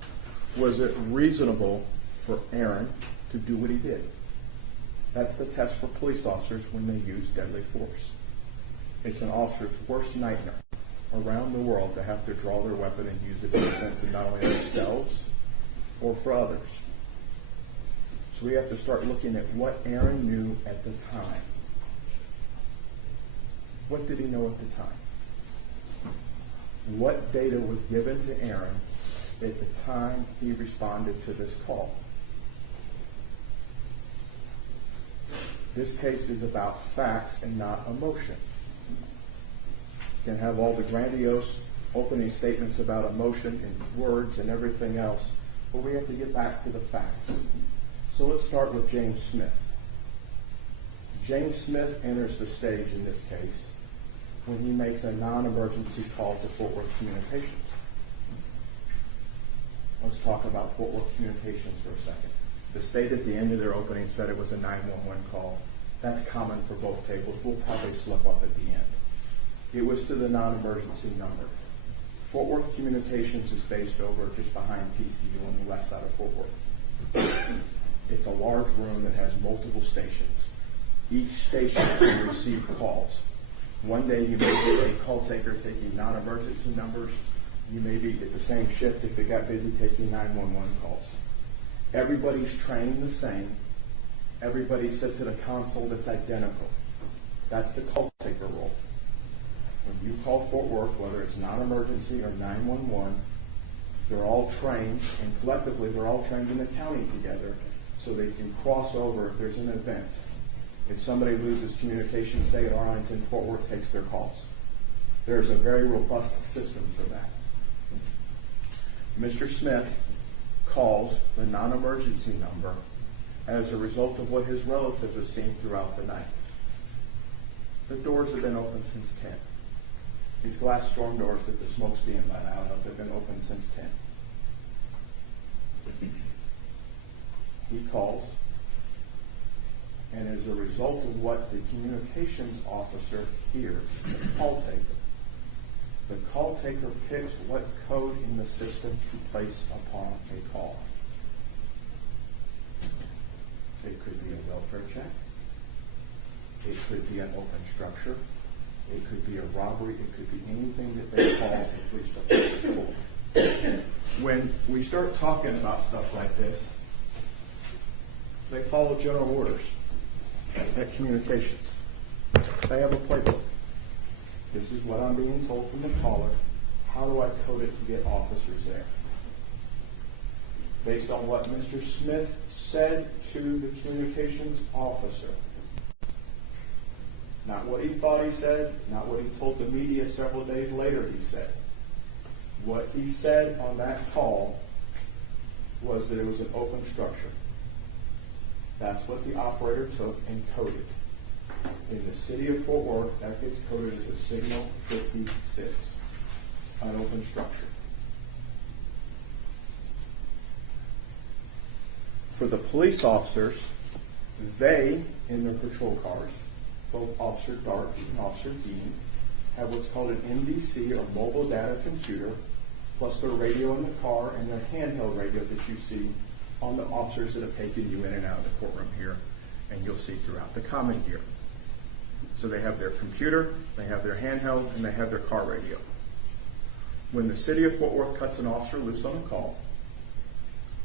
Was it reasonable for Aaron to do what he did? That's the test for police officers when they use deadly force. It's an officer's worst nightmare around the world to have to draw their weapon and use it in defense of not only themselves or for others. So we have to start looking at what Aaron knew at the time. What did he know at the time? What data was given to Aaron at the time he responded to this call? This case is about facts and not emotion. You can have all the grandiose opening statements about emotion and words and everything else, but we have to get back to the facts. So let's start with James Smith. James Smith enters the stage in this case when he makes a non-emergency call to Fort Worth Communications. Let's talk about Fort Worth Communications for a second. The state at the end of their opening said it was a 911 call. That's common for both tables. We'll probably slip up at the end. It was to the non-emergency number. Fort Worth Communications is based over just behind TCU on the west side of Fort Worth. It's a large room that has multiple stations. Each station can receive calls. One day you may be a call taker taking non-emergency numbers. You may be at the same shift if it got busy taking 911 calls. Everybody's trained the same. Everybody sits at a console that's identical. That's the call taker role. When you call Fort Worth, whether it's non-emergency or 911, they're all trained, and collectively they're all trained in the county together so they can cross over if there's an event. If somebody loses communication, say at Arlington, Fort Worth takes their calls. There's a very robust system for that. Mr. Smith calls the non-emergency number as a result of what his relatives have seen throughout the night. The doors have been open since 10. These glass storm doors that the smoke's being let out of have been open since 10. He calls, and as a result of what the communications officer hears, the call taker picks what code in the system to place upon a call. It could be a welfare check. It could be an open structure. It could be a robbery. It could be anything that they call a police department for. When we start talking about stuff like this, they follow general orders at communications. They have a playbook. This is what I'm being told from the caller. How do I code it to get officers there? Based on what Mr. Smith said to the communications officer. Not what he thought he said, not what he told the media several days later he said. What he said on that call was that it was an open structure. That's what the operator took and coded. In the city of Fort Worth, that gets coded as a signal 56, an open structure. For the police officers, they, in their patrol cars, both Officer Dart and Officer Dean, have what's called an MDC, or mobile data computer, plus their radio in the car and their handheld radio that you see on the officers that have taken you in and out of the courtroom here, and you'll see throughout the common gear. So they have their computer, they have their handheld, and they have their car radio. When the city of Fort Worth cuts an officer loose on a call,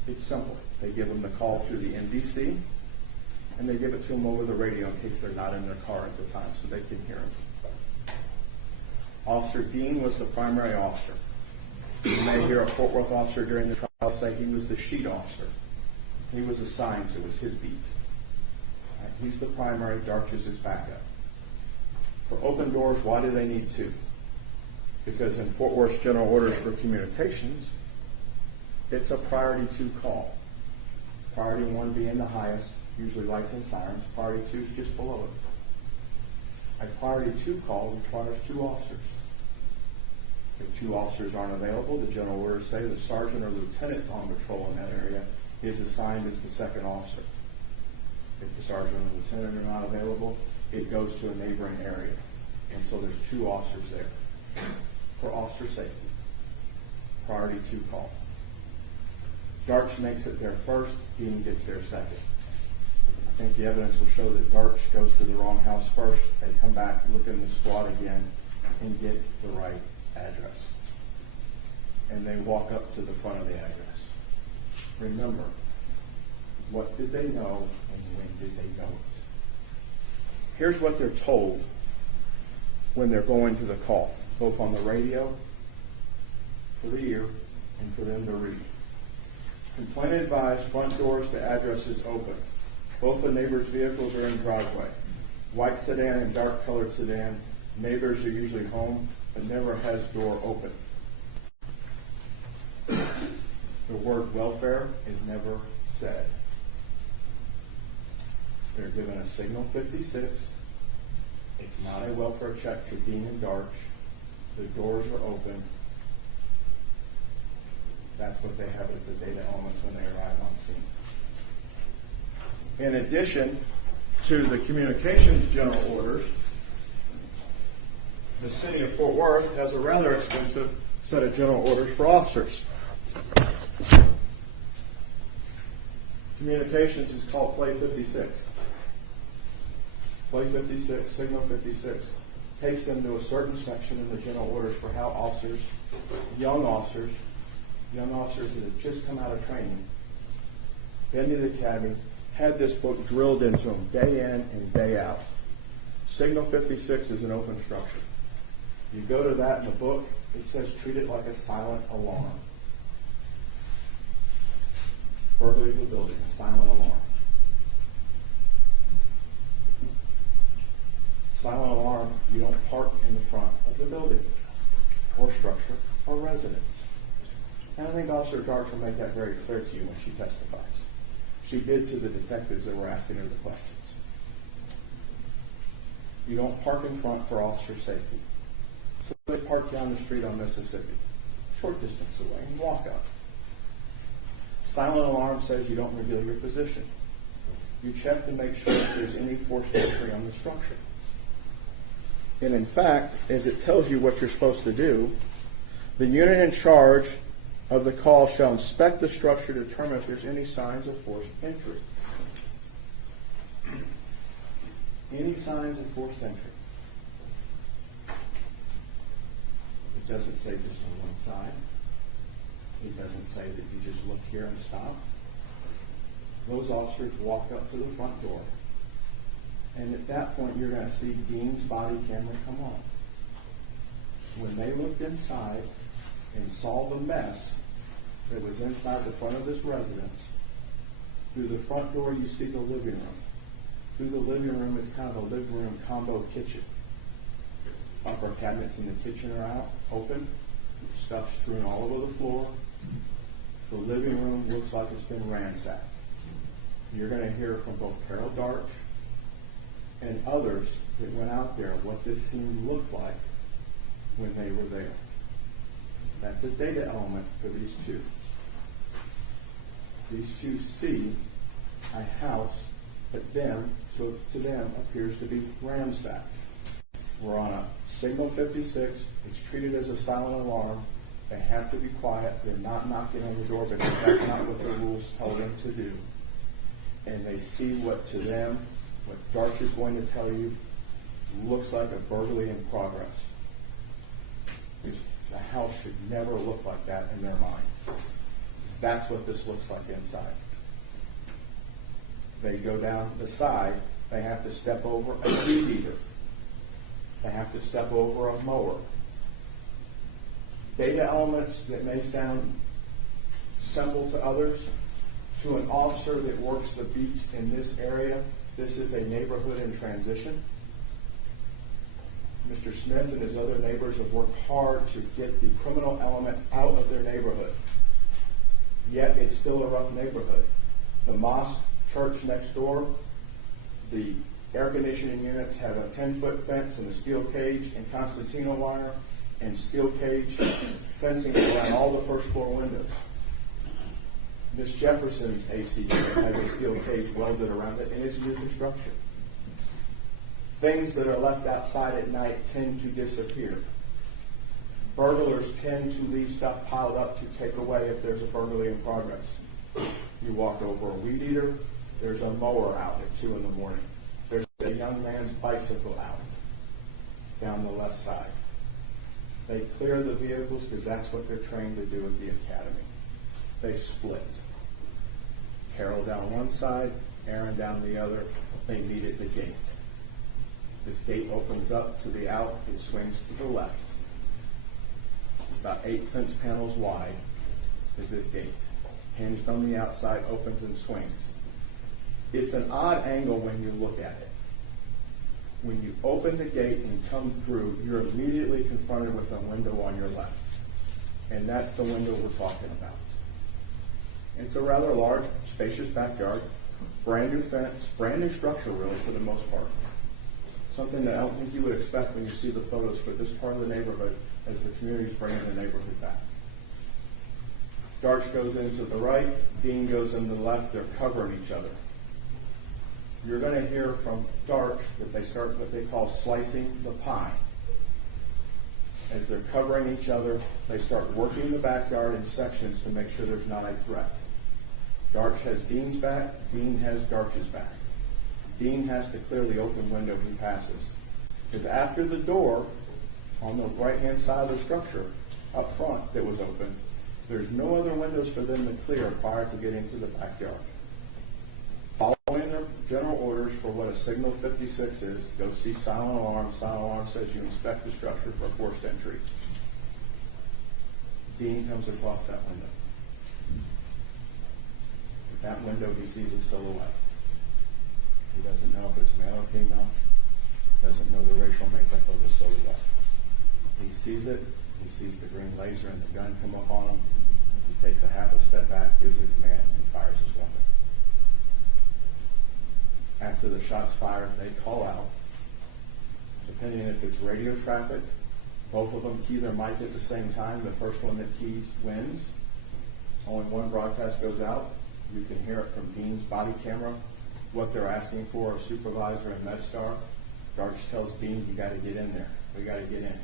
it's simple. They give them the call through the NBC, and they give it to them over the radio in case they're not in their car at the time so they can hear it. Officer Dean was the primary officer. You may hear a Fort Worth officer during the trial say he was the sheet officer. He was assigned to, it was his beat. Right? He's the primary, Darch is his backup. For open doors, why do they need two? Because in Fort Worth's general orders for communications, it's a priority 2 call. Priority 1 being the highest, usually lights and sirens. Priority 2 is just below it. A priority 2 call requires 2 officers. If 2 officers aren't available, the general orders say the sergeant or lieutenant on patrol in that area is assigned as the second officer. If the sergeant or lieutenant are not available, it goes to a neighboring area until there's 2 officers there. For officer safety, priority 2 call. Darch makes it there first, Dean gets there second. I think the evidence will show that Darch goes to the wrong house first. They come back, look in the squad again, and get the right address. And they walk up to the front of the address. Remember, what did they know and when did they know it? Here's what they're told when they're going to the call, both on the radio, for the ear, and for them to read. Complainant advised front doors to addresses open. Both the neighbors' vehicles are in driveway. White sedan and dark colored sedan. Neighbors are usually home, but never has door open. The word welfare is never said. They're given a signal 56. It's not a welfare check to Dean and Darch. The doors are open. That's what they have as the data elements when they arrive on scene. In addition to the communications general orders, the city of Fort Worth has a rather expensive set of general orders for officers. Communications is called Plea 56. Plea 56, Signal 56, takes them to a certain section in the general orders for how officers, young officers that have just come out of training, been to the academy, had this book drilled into them day in and day out. Signal 56 is an open structure. You go to that in the book, it says treat it like a silent alarm. Burglary of the building, a silent alarm. Silent alarm, you don't park in the front of the building or structure or residence. And I think Officer Darch will make that very clear to you when she testifies. She did to the detectives that were asking her the questions. You don't park in front for officer safety. So they park down the street on Mississippi, short distance away, and walk up. Silent alarm says you don't reveal your position. You check to make sure if there's any forced entry on the structure. And in fact, as it tells you what you're supposed to do, the unit in charge of the call shall inspect the structure to determine if there's any signs of forced entry. Any signs of forced entry. It doesn't say just on one side. It doesn't say that you just look here and stop. Those officers walk up to the front door. And at that point, you're going to see Dean's body camera come on. When they looked inside and saw the mess that was inside the front of this residence, through the front door, you see the living room. Through the living room, it's kind of a living room combo kitchen. Upper cabinets in the kitchen are out, open. Stuff strewn all over the floor. The living room looks like it's been ransacked. You're going to hear from both Carol Darch and others that went out there what this scene looked like when they were there. That's a data element for these two. These two see a house that to them appears to be ransacked. We're on a signal 56. It's treated as a silent alarm. They have to be quiet. They're not knocking on the door because that's not what the rules tell them to do. And they see what to them, what Darch is going to tell you, looks like a burglary in progress. The house should never look like that in their mind. That's what this looks like inside. They go down the side. They have to step over a weed eater. They have to step over a mower. Data elements that may sound simple to others, to an officer that works the beats in this area, this is a neighborhood in transition. Mr. Smith and his other neighbors have worked hard to get the criminal element out of their neighborhood. Yet it's still a rough neighborhood. The mosque church next door, the air conditioning units have a 10-foot fence and a steel cage and concertina wire and steel cage fencing around all the first floor windows. Miss Jefferson's AC unit has a steel cage welded around it, and it's new construction. Things that are left outside at night tend to disappear. Burglars tend to leave stuff piled up to take away if there's a burglary in progress. You walk over a weed eater, there's a mower out at 2 in the morning. There's a young man's bicycle out down the left side. They clear the vehicles because that's what they're trained to do at the academy. They split. Carol down one side, Aaron down the other. They meet at the gate. This gate opens up to the out. It swings to the left. It's about 8 fence panels wide is this gate. Hinged on the outside, opens and swings. It's an odd angle when you look at it. When you open the gate and come through, you're immediately confronted with a window on your left. And that's the window we're talking about. It's a rather large, spacious backyard, brand new fence, brand new structure really for the most part. Something that I don't think you would expect when you see the photos for this part of the neighborhood as the community's bringing the neighborhood back. Darch goes into the right, Dean goes into the left, they're covering each other. You're going to hear from Darch that they start what they call slicing the pie. As they're covering each other, they start working the backyard in sections to make sure there's not a threat. Darch has Dean's back, Dean has Darch's back. Dean has to clear the open window he passes. Because after the door on the right-hand side of the structure up front that was open, there's no other windows for them to clear prior to getting to the backyard. Following their general orders for what a signal 56 is, go see silent alarm. Silent alarm says you inspect the structure for forced entry. Dean comes across that window. At that window, he sees a silhouette. He doesn't know if it's male or female. Doesn't know the racial makeup of the silhouette. He sees it. He sees the green laser and the gun come up on him. He takes a half a step back, gives the command, and fires his weapon. After the shot's fired, they call out. Depending if it's radio traffic, both of them key their mic at the same time. The first one that keys wins. Only one broadcast goes out. You can hear it from Dean's body camera, what they're asking for, a supervisor and MedStar. Darch tells Dean, you got to get in there. We got to get in.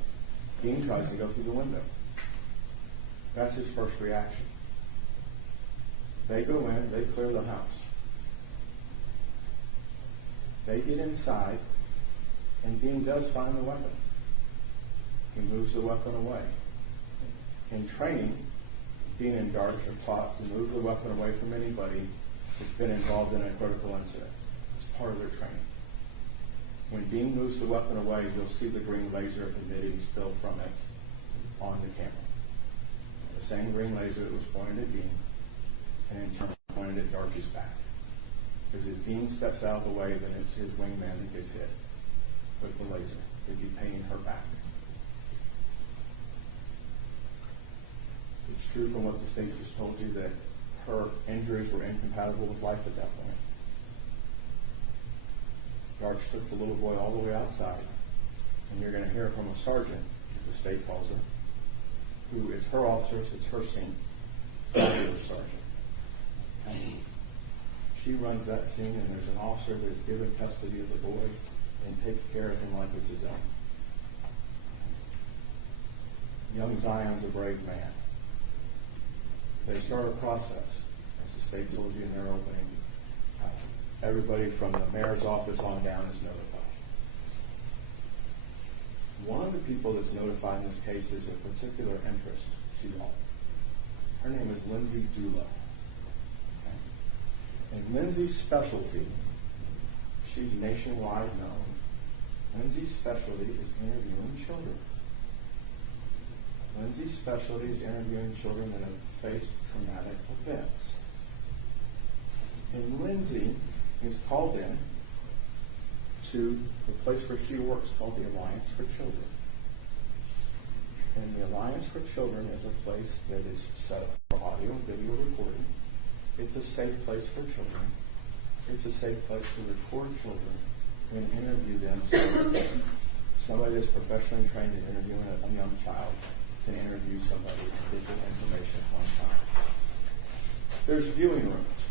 Dean tries to go through the window. That's his first reaction. They go in, they clear the house. They get inside, and Dean does find the weapon. He moves the weapon away. In training, Dean and Darch are taught to move the weapon away from anybody that's been involved in a critical incident. It's part of their training. When Dean moves the weapon away, you'll see the green laser emitting still from it on the camera. The same green laser that was pointed at Dean, and in turn pointed at Darch's back. Because if Dean steps out of the way, then it's his wingman that gets hit with the laser. It'd be paying her back. It's true from what the state just told you that her injuries were incompatible with life at that point. Darch took the little boy all the way outside, and you're going to hear from a sergeant, as the state calls her, who is her officer, it's her scene. Fabulous sergeant. Okay. She runs that scene, and there's an officer that's given custody of the boy and takes care of him like it's his own. Young Zion's a brave man. They start a process, as the state told you in their opening. Everybody from the mayor's office on down is notified. One of the people that's notified in this case is of particular interest to all. Her name is Lindsay Dula. And Lindsay's specialty, she's nationwide known. Lindsay's specialty is interviewing children. Lindsay's specialty is interviewing children that have faced traumatic events. And Lindsay is called in to the place where she works called the Alliance for Children. And the Alliance for Children is a place that is set up for audio and video recording. It's a safe place for children. It's a safe place to record children and interview them so that somebody that's professionally trained in interviewing a young child can interview somebody and get the information at one time. There's viewing rooms.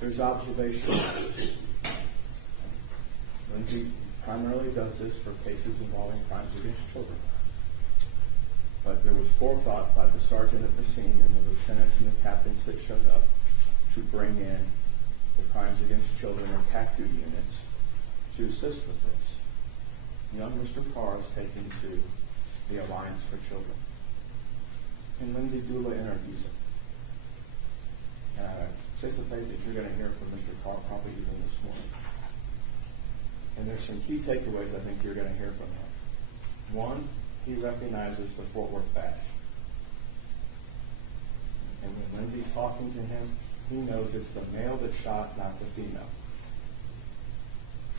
There's observation rooms. Lindsay primarily does this for cases involving crimes against children. But there was forethought by the sergeant at the scene and the lieutenants and the captains that showed up to bring in the Crimes Against Children or CACU units to assist with this. Young Mr. Carr is taken to the Alliance for Children. And Lindsay Dula interviews him. And I anticipate that you're going to hear from Mr. Carr probably even this morning. And there's some key takeaways I think you're going to hear from him. One, he recognizes the Fort Worth badge. And when Lindsay's talking to him, he knows it's the male that shot, not the female.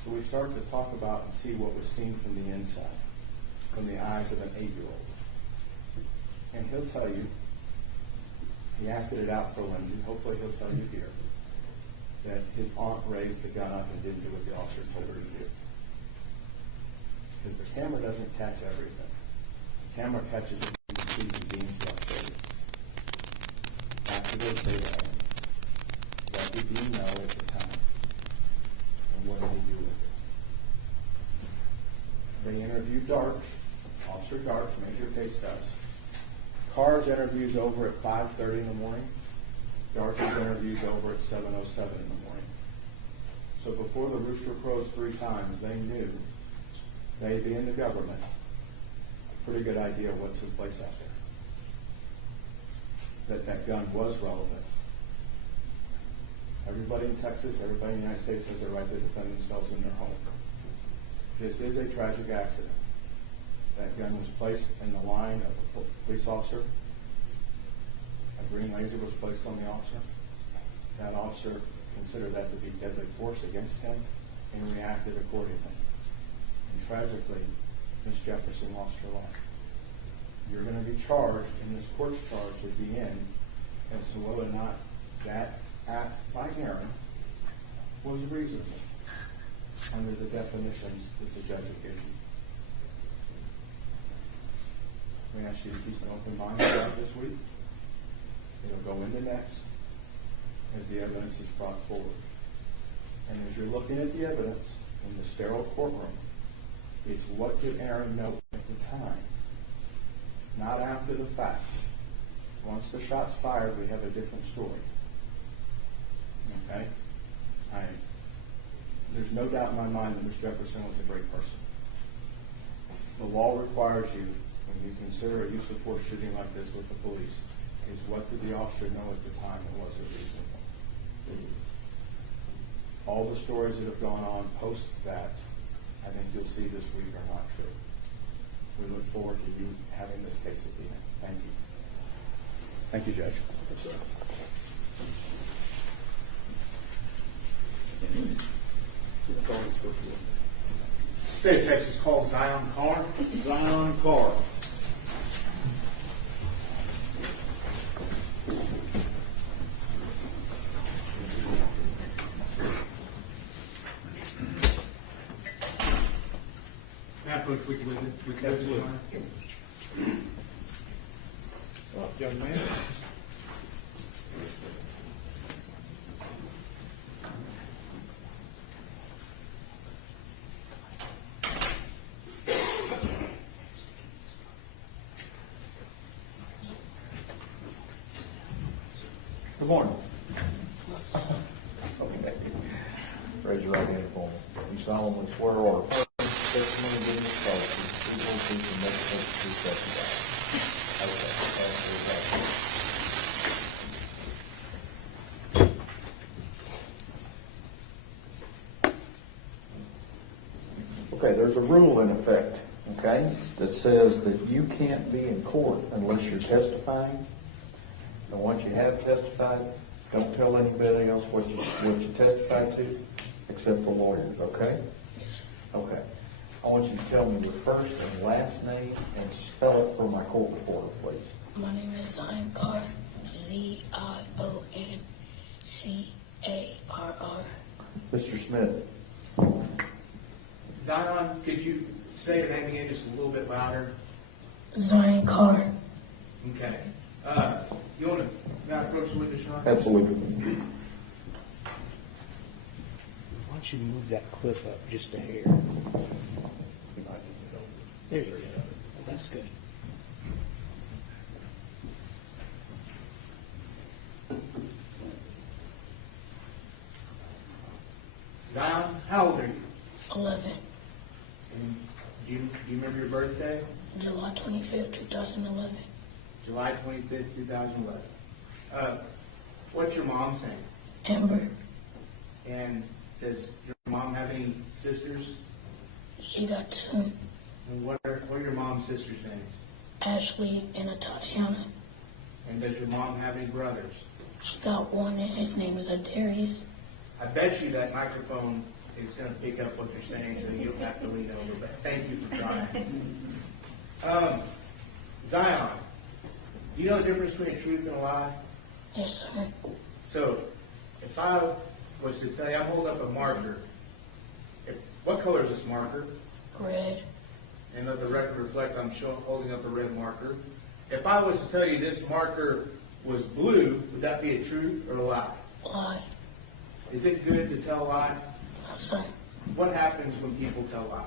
So we start to talk about and see what was seen from the inside, from the eyes of an 8-year-old. And he'll tell you, he acted it out for Lindsay, hopefully he'll tell you here, that his aunt raised the gun up and didn't do what the officer told her to do. Because the camera doesn't catch everything. The camera catches what you see from Dean's left shoulder. After those data elements, what did Dean know at the time? And what did he do with it? They interviewed Darch, Officer Darch, Major Case does. Carr's interview's over at 5:30 in the morning. Darch's interview's over at 7:07 in the morning. So before the rooster crows 3 times, they knew, they being the government, a pretty good idea of what took place out there. That gun was relevant. Everybody in Texas, everybody in the United States has a right to defend themselves in their home. This is a tragic accident. That gun was placed in the line of a police officer. A green laser was placed on the officer. That officer considered that to be deadly force against him and reacted accordingly. And tragically, Ms. Jefferson lost her life. You're going to be charged, and this court's charged at the end, as to whether or not that act by Aaron was reasonable under the definitions that the judge had given. We ask you to keep an open mind about this week. It'll go into next as the evidence is brought forward. And as you're looking at the evidence in the sterile courtroom, it's what did Aaron know at the time, not after the fact. Once the shot's fired, we have a different story. Okay? There's no doubt in my mind that Ms. Jefferson was a great person. The law requires you, when you consider a use of force shooting like this with the police, is what did the officer know at the time and was it reasonable? All the stories that have gone on post that, I think you'll see this week are not true. We look forward to you having this case at the end. Thank you. Thank you, Judge. State of Texas calls Zion Carr. Zion Carr. Now, Coach, we can Absolutely. Well, young man. Good morning. Okay. Raise your right hand for me. You solemnly swear or affirm testimony given this policy, you will keep and make the truth testify. Okay. Okay, there's a rule in effect, okay, that says that you can't be in court unless you're testifying. And once you have testified, don't tell anybody else what you testified to, except the lawyers, okay? Yes. Okay. I want you to tell me your first and last name and spell it for my court reporter, please. My name is Zion Carr, Z-I-O-N-C-A-R-R. Mr. Smith. Zion, could you say your name again just a little bit louder? Zion Carr. Okay. You want to approach the witness, Sean? Absolutely. Why don't you move that clip up just a hair? There you go. That's good. 11, And do you remember your birthday? July 25th, 2011. July 25th, 2011. What's your mom's name? Amber, And does your mom have any sisters? she got 2, And what are your mom's sisters' names? Ashley and Atatiana. And does your mom have any brothers? She got 1, and his name is Darius. I bet you that microphone is going to pick up what you're saying, so you don't have to lean over. But thank you for trying. Zion, do you know the difference between a truth and a lie? Yes, sir. So, if I was to tell you, I'm holding up a marker. What color is this marker? Red, And let the record reflect I'm holding up a red marker. If I was to tell you this marker was blue, would that be a truth or a lie? lie. Is it good to tell a lie? Yes, sir. What happens when people tell lies?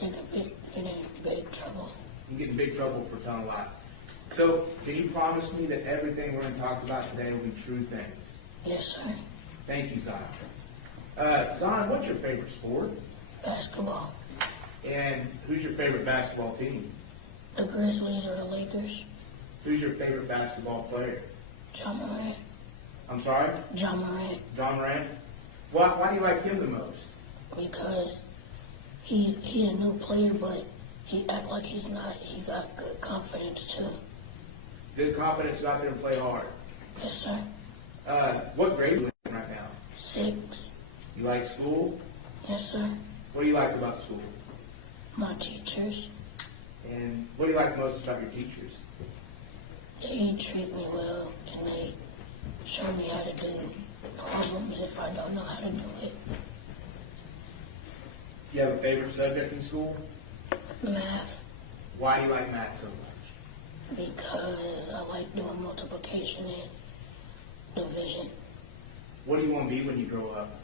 Get in big trouble. You get in big trouble for telling a lie. So, can you promise me that everything we're going to talk about today will be true things? Yes, sir. Thank you, Zion. Zion, what's your favorite sport? Basketball. And who's your favorite basketball team? The Grizzlies or the Lakers. Who's your favorite basketball player? John Morant. I'm sorry? John Morant. John Morant? Why do you like him the most? Because he's a new player, but he act like he's not. He got good confidence too. Good confidence to go out there and play hard. Yes, sir. What grade are you in right now? 6. You like school? Yes, sir. What do you like about school? My teachers, And what do you like most about your teachers? they treat me well and they show me how to do problems if I don't know how to do it. Do you have a favorite subject in school? Math, Why do you like math so much? because I like doing multiplication and division. What do you want to be when you grow up?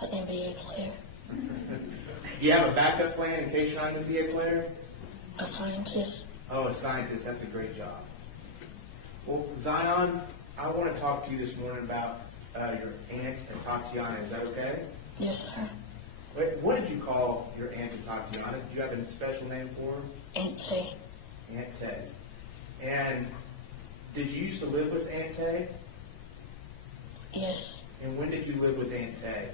An NBA player, Do you have a backup plan in case you're not going to be a player? a scientist. Oh, a scientist. That's a great job. Well, Zion, I want to talk to you this morning about your aunt, Atatiana. Is that okay? Yes, sir. What did you call your aunt, Atatiana? Did you have a special name for her? Aunt Tay. Aunt Tay. And did you used to live with Aunt Tay? Yes. And when did you live with Aunt Tay?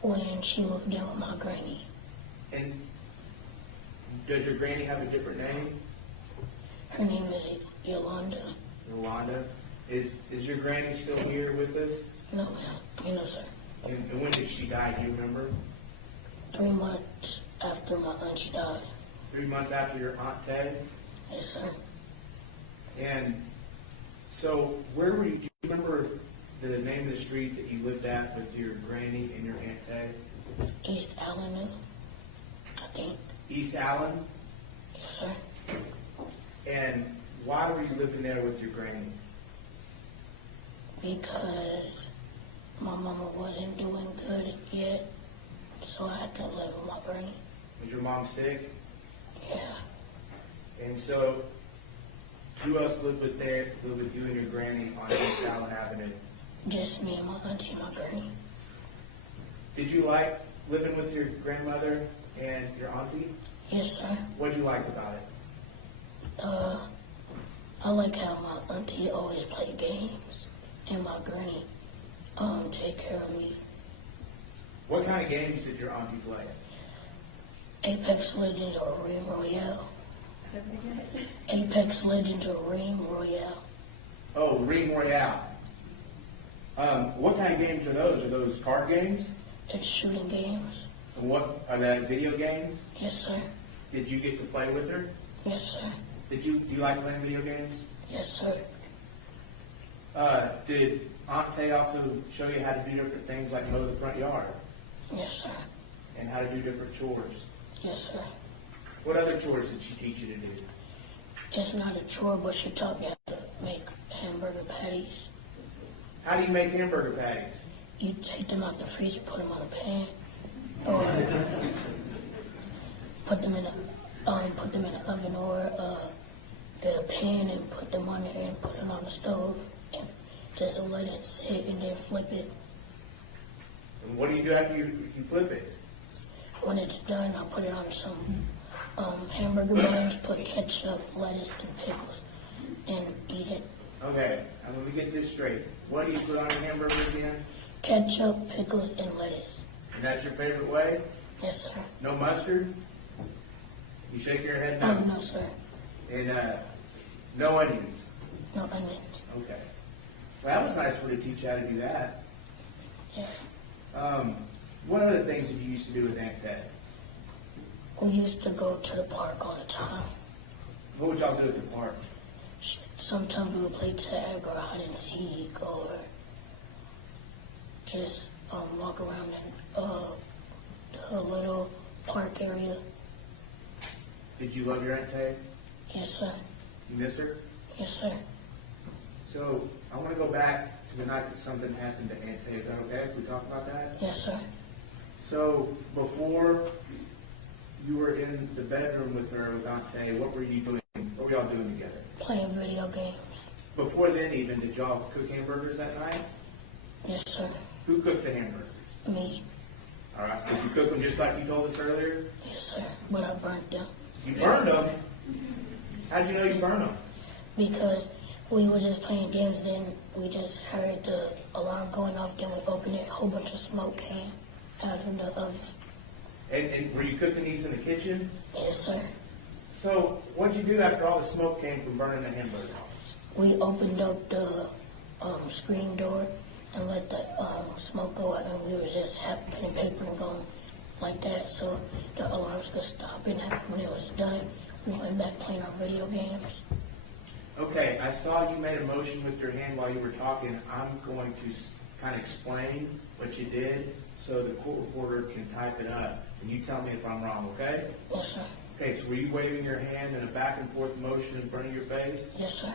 When she moved in with my granny. And does your granny have a different name? Her name is Yolanda. Yolanda. Is your granny still here with us? No, ma'am. No, sir. And when did she die? Do you remember? 3 months after my auntie died. 3 months after your Aunt Tay? Yes, sir. And so where were you? Do you remember the name of the street that you lived at with your granny and your Aunt Tay? East Avenue, I think. East Allen? Yes, sir. And why were you living there with your granny? Because my mama wasn't doing good yet, so I had to live with my granny. Was your mom sick? Yeah. And so who else lived with you and your granny on East Allen Avenue? Just me and my auntie and my granny. Did you like living with your grandmother and your auntie? Yes, sir. What did you like about it? I like how my auntie always play games and my granny take care of me. What kind of games did your auntie play? Apex Legends or Ream Royale. Apex Legends or Ream Royale. Oh, Ring Royale. What kind of games are those? Are those card games? It's shooting games. And what are they? Video games? Yes, sir. Did you get to play with her? Yes, sir. Do you like playing video games? Yes, sir. Did Aunt Tay also show you how to do different things like mow the front yard Yes, sir. and how to do different chores? Yes, sir. What other chores did she teach you to do? It's not a chore, but she taught me how to make hamburger patties. How do you make hamburger patties? You take them out the freezer, put them on a pan, or put them in an oven, or get a pan and put them on there and put them on the stove, and just let it sit and then flip it. And what do you do after you flip it? when it's done, I'll put it on some hamburger buns, put ketchup, lettuce, and pickles, and eat it. Okay, and let me get this straight. What do you put on your hamburger again? Ketchup, pickles, and lettuce. And that's your favorite way? Yes, sir. No mustard? You shake your head no? No, sir. And no onions? No onions. Okay. Well, that was nice for you to teach you how to do that. Yeah. What other things did you used to do with Aunt Ted? We used to go to the park all the time. What would y'all do at the park? Sometimes we would play tag or hide and seek or just walk around in the little park area. Did you love your Aunt Ted? Yes, sir. You miss her? Yes, sir. So I want to go back to the night that something happened to Aunt Ted. Is that okay if we talk about that? Yes, sir. So before you were in the bedroom with her, with Aunt Ted, what were you doing? What were y'all doing together? Playing video games. Before then even, did y'all cook hamburgers that night? Yes, sir. Who cooked the hamburgers? Me. All right. Did you cook them just like you told us earlier? Yes, sir. But I burnt them. You burned them? How'd you know you burned them? Because we were just playing games, then we just heard the alarm going off, then we opened it, a whole bunch of smoke came out of the oven. And were you cooking these in the kitchen? Yes, sir. So what'd you do after all the smoke came from burning the hamburger? We opened up the screen door and let the smoke go out, and we were just putting paper and going like that so the alarms could stop. And when it was done, we went back playing our video games. Okay, I saw you made a motion with your hand while you were talking. I'm going to kind of explain what you did so the court reporter can type it up. And you tell me if I'm wrong, okay? Yes, sir. Okay, so were you waving your hand in a back and forth motion in front of your face? Yes, sir.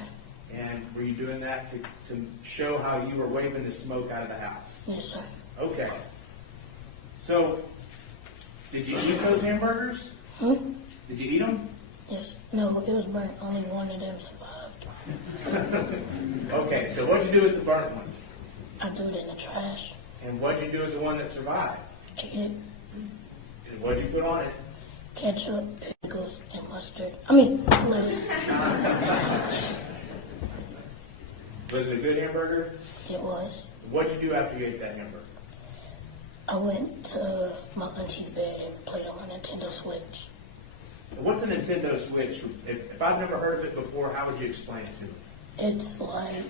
And were you doing that to show how you were waving the smoke out of the house? Yes, sir. Okay. So, did you eat those hamburgers? Did you eat them? Yes. No, it was burnt. Only one of them survived. Okay, so what'd you do with the burnt ones? I threw it in the trash. And what'd you do with the one that survived? Ate it. And what'd you put on it? Ketchup, pickles, and mustard. I mean, lettuce. Was it a good hamburger? It was. What'd you do after you ate that hamburger? I went to my auntie's bed and played on my Nintendo Switch. What's a Nintendo Switch? If I've never heard of it before, how would you explain it to me? It's like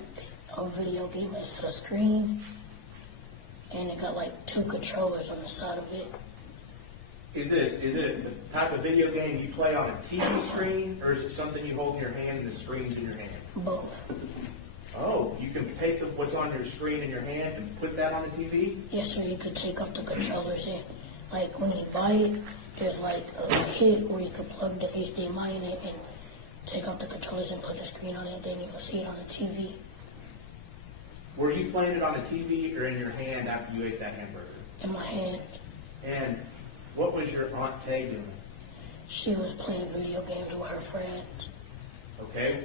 a video game. It's a screen, and it got like 2 controllers on the side of it. Is it the type of video game you play on a TV screen, or is it something you hold in your hand and the screen's in your hand? Both. Oh, you can take what's on your screen in your hand and put that on the TV? Yes, sir. You could take off the controllers and, like, when you buy it, there's like a kit where you could plug the HDMI in it and take off the controllers and put the screen on it. Then you can see it on the TV. Were you playing it on the TV or in your hand after you ate that hamburger? In my hand. And what was your Aunt Tay doing? She was playing video games with her friends. Okay.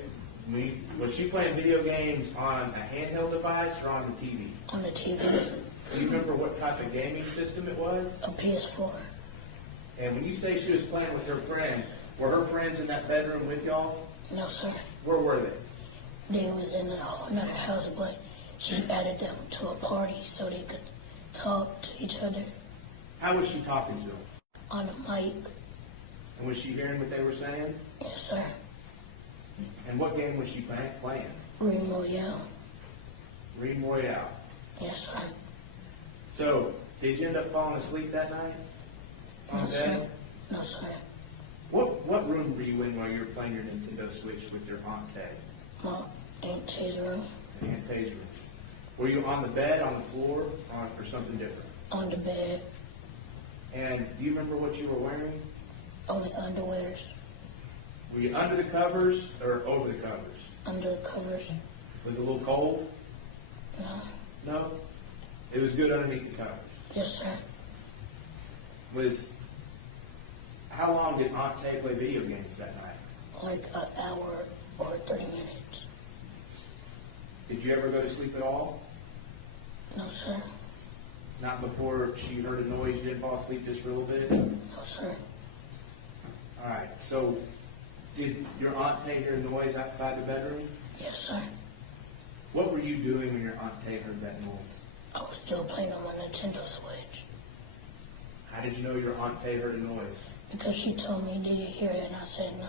Was she playing video games on a handheld device or on the TV? On the TV. Do you remember what type of gaming system it was? A PS4. And when you say she was playing with her friends, were her friends in that bedroom with y'all? No, sir. Where were they? They was in another house, but she added them to a party so they could talk to each other. How was she talking to them? On the mic. And was she hearing what they were saying? Yes, sir. And what game was she playing? Ring Royale. Ring Royale. Yes, sir. So, did you end up falling asleep that night? No, sir. No, sir. What room were you in while you were playing your Nintendo Switch with your Aunt Tay? My Aunt Tay's room. Aunt Tay's room. Were you on the bed, on the floor, or something different? On the bed. And do you remember what you were wearing? Only underwears. Were you under the covers or over the covers? Under the covers. Was it a little cold? No. No? It was good underneath the covers. Yes, sir. How long did Aunt Tay play video games that night? Like an hour or 30 minutes. Did you ever go to sleep at all? No, sir. Not before she heard a noise, you didn't fall asleep just for a little bit? No, No, sir. All right, so did your aunt Tay hear noise outside the bedroom? Yes, sir. What were you doing when your aunt Tay heard that noise? I was still playing on my Nintendo Switch. How did you know your aunt Tay heard a noise? Because she told me, did you hear it? And I said no.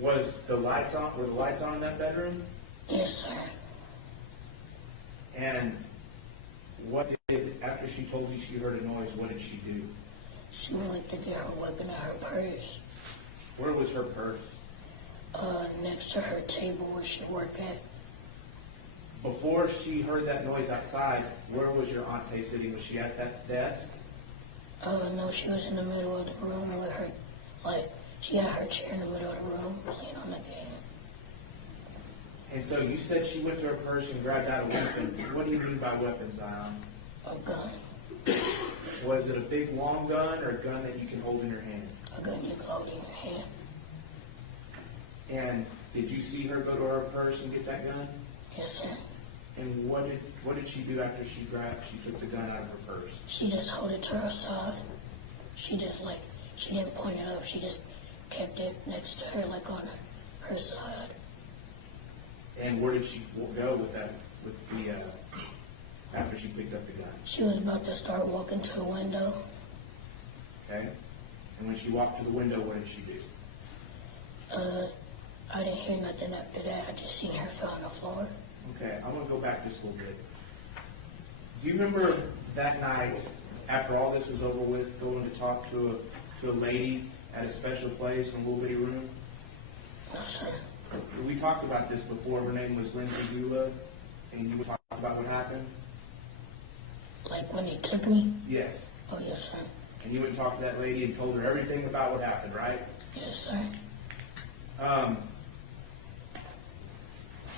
Was the lights on? Were the lights on in that bedroom? Yes, sir. And after she told you she heard a noise, what did she do? She went to get her weapon out of her purse. Where was her purse? Next to her table where she worked at. Before she heard that noise outside, where was your aunt Tay sitting? Was she at that desk? No, she was in the middle of the room with her, she had her chair in the middle of the room playing on the game. And so you said she went to her purse and grabbed out a weapon. What do you mean by weapon, Zion? A gun. Was it a big long gun or a gun that you can hold in your hand? A gun you can hold in your hand. And did you see her go to her purse and get that gun? Yes, sir. And what did she do after she took the gun out of her purse? She just held it to her side. She didn't point it up. She just kept it next to her, on her side. And where did she go with that? After she picked up the gun? She was about to start walking to the window. Okay. And when she walked to the window, what did she do? I didn't hear nothing after that. I just seen her fall on the floor. Okay, I'm going to go back just a little bit. Do you remember that night, after all this was over with, going to talk to a lady at a special place in a little bitty room? No, sir. We talked about this before. Her name was Lindsay Gula, and you talked about what happened? Like when they took me? Yes. Oh, yes, sir. And you went and talked to that lady and told her everything about what happened, right? Yes, sir.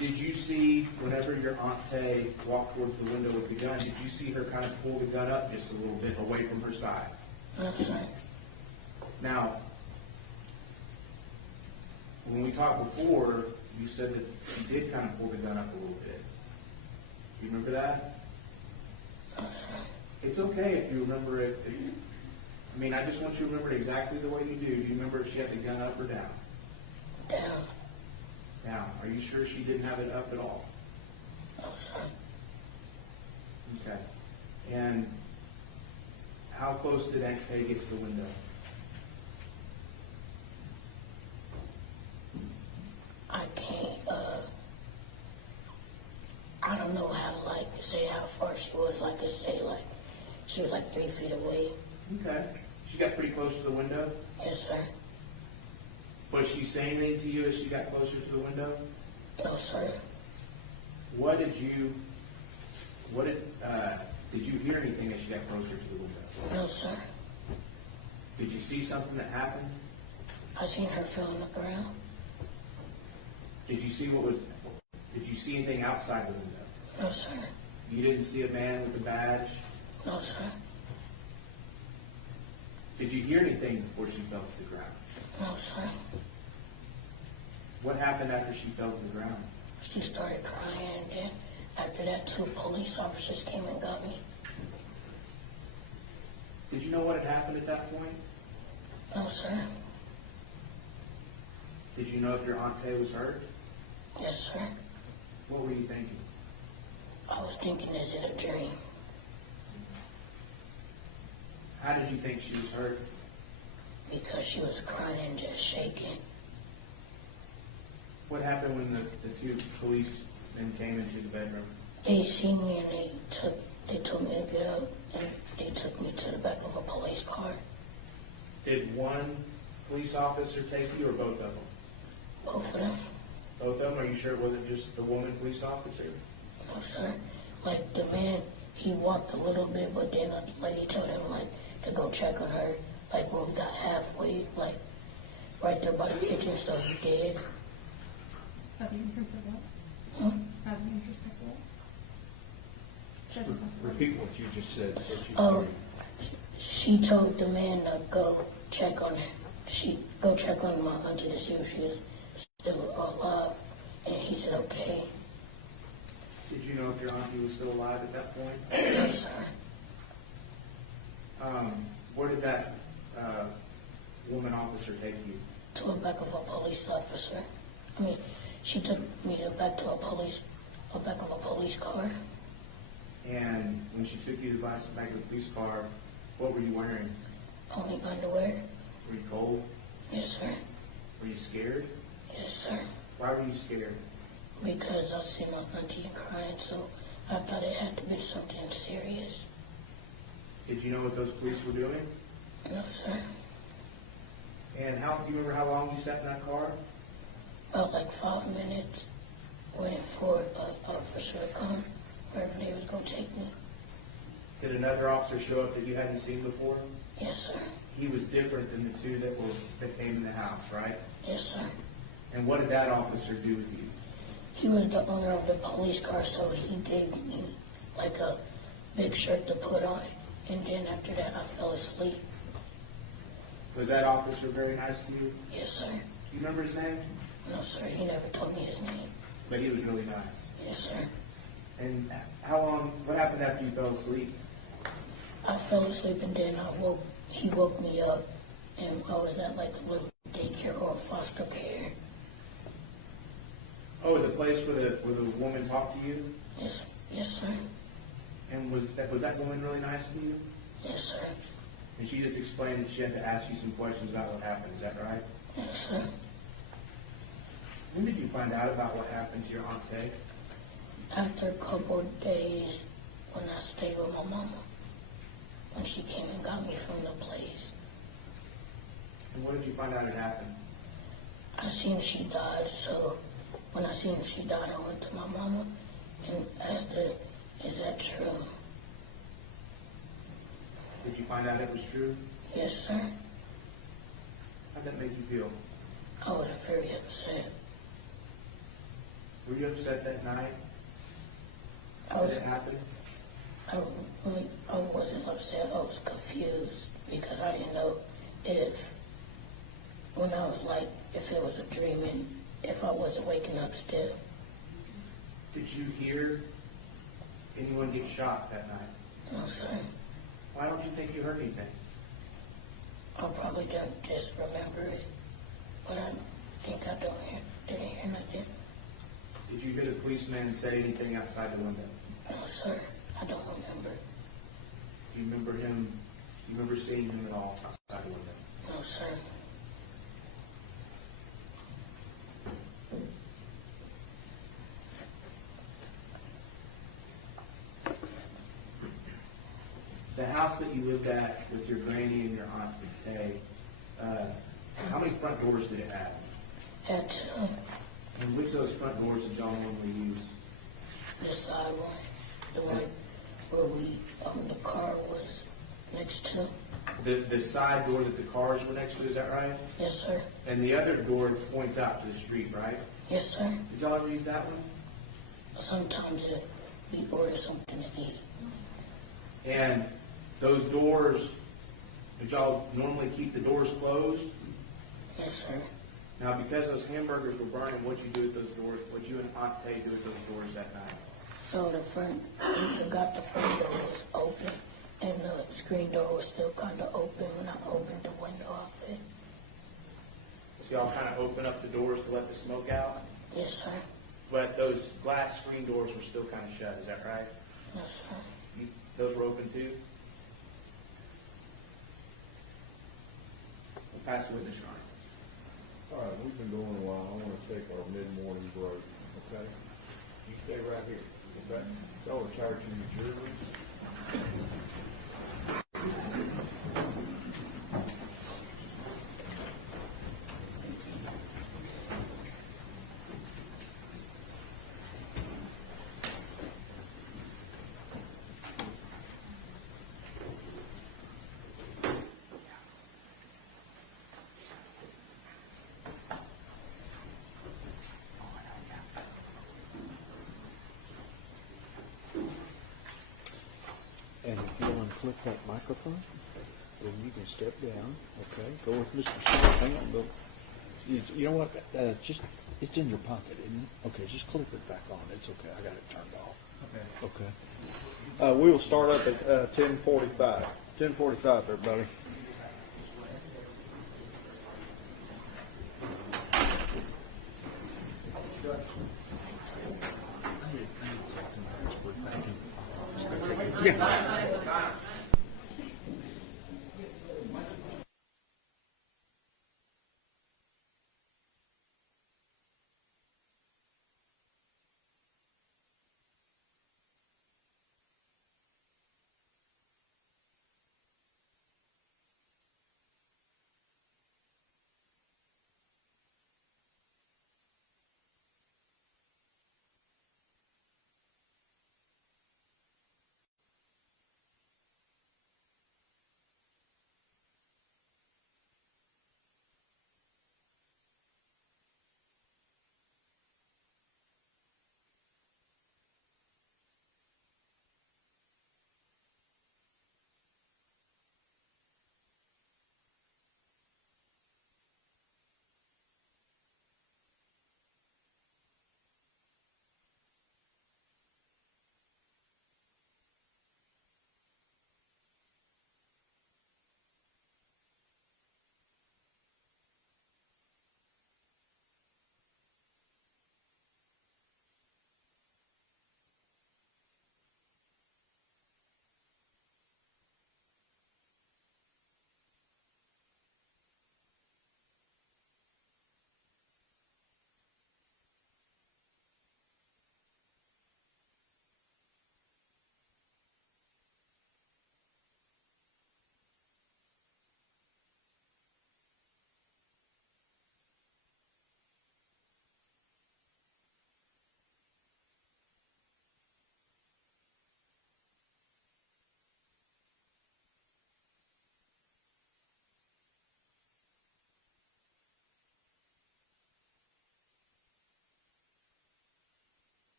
Did you see, whenever your Aunt Tay walked towards the window with the gun, did you see her kind of pull the gun up just a little bit away from her side? No, sir. Now, when we talked before, you said that she did kind of pull the gun up a little bit. Do you remember that? No, sir. It's okay if you remember it. I just want you to remember it exactly the way you do. Do you remember if she had the gun up or down? Down. Down. Are you sure she didn't have it up at all? No, sir. Okay. And how close did Aunt Kay get to the window? I can't, I don't know how to, say how far she was. She was 3 feet away. Okay. She got pretty close to the window? Yes, sir. Was she saying anything to you as she got closer to the window? No, sir. Did you hear anything as she got closer to the window? No, sir. Did you see something that happened? I seen her fall on the ground. Did you see anything outside the window? No, sir. You didn't see a man with a badge? No, sir. Did you hear anything before she fell to the ground? No, sir. What happened after she fell to the ground? She started crying, and then after that, 2 police officers came and got me. Did you know what had happened at that point? No, sir. Did you know if your Aunt Tay was hurt? Yes, sir. What were you thinking? I was thinking, is it a dream? How did you think she was hurt? Because she was crying and just shaking. What happened when the 2 policemen came into the bedroom? They seen me and they told me to get up, and they took me to the back of a police car. Did one police officer take you or both of them? Both of them. Both of them? Are you sure it wasn't just the woman police officer? No, sir. The man, he walked a little bit, but then the lady told him, to go check on her. When we got halfway, right there by the kitchen, so he did. At the entrance of what? Huh? At the entrance of what? Repeat what you just said. So she Oh, she told the man to go check on her. Go check on my auntie to see if she was still alive, and he said okay. Did you know if your auntie was still alive at that point? Yes, sir. Where did that woman officer take you? To the back of a police officer. I mean, she took me back to a back of a police car. And when she took you to the back of the police car, what were you wearing? Only underwear. Were you cold? Yes, sir. Were you scared? Yes, sir. Why were you scared? Because I seen my auntie crying, so I thought it had to be something serious. Did you know what those police were doing? No, sir. And do you remember how long you sat in that car? About like 5 minutes, waiting for an officer to come, wherever they was going to take me. Did another officer show up that you hadn't seen before? Yes, sir. He was different than the two that came in the house, right? Yes, sir. And what did that officer do with you? He was the owner of the police car, so he gave me like a big shirt to put on. And then after that, I fell asleep. Was that officer very nice to you? Yes, sir. Do you remember his name? No, sir. He never told me his name. But he was really nice. Yes, sir. And what happened after you fell asleep? I fell asleep and then he woke me up, and I was at like a little daycare or foster care. Oh, the place where the woman talked to you? Yes, sir. And was that woman really nice to you? Yes, sir. And she just explained that she had to ask you some questions about what happened. Is that right? Yes, sir. When did you find out about what happened to your Aunt Tay? After a couple of days, when I stayed with my mama, when she came and got me from the place. And what did you find out had happened? I seen she died, so when I seen she died, I went to my mama and asked her, is that true? Did you find out it was true? Yes, sir. How'd that make you feel? I was very upset. Were you upset that night? I Did it happen? I wasn't upset. I was confused because I didn't know if it was a dream and if I wasn't waking up still. Did you hear anyone get shot that night? No, sir. Why don't you think you heard anything? I probably don't just remember it, but I think I didn't hear nothing. Did you hear the policeman say anything outside the window? No, sir. I don't remember. Do you remember him? Do you remember seeing him at all outside the window? No, sir. The house that you lived at with your granny and your aunt Tay, how many front doors did it have? Had two. And which of those front doors did y'all normally use? The side one, the one where the car was next to. The side door that the cars were next to, is that right? Yes, sir. And the other door points out to the street, right? Yes, sir. Did y'all ever use that one? Sometimes if we order something to eat. And those doors, did y'all normally keep the doors closed? Yes, sir. Now, because those hamburgers were burning, what'd you do with those doors? What'd you and Aunt Tay do with those doors that night? So we forgot the front door was open, and the screen door was still kind of open when I opened the window off it. So y'all kind of open up the doors to let the smoke out? Yes, sir. But those glass screen doors were still kind of shut, is that right? Yes, sir. Those were open too? We'll pass the witness, Your Honor. All right, we've been going a while. I want to take our mid-morning break, okay? You stay right here, okay? Y'all are tired to your jury. And if you unclip that microphone, then you can step down, okay? Go with Mr. Smith. Hang on, go. You know what? It's in your pocket, isn't it? Okay, just clip it back on. It's okay. I got it turned off. Okay. We will start up at 10:45. 10:45, everybody.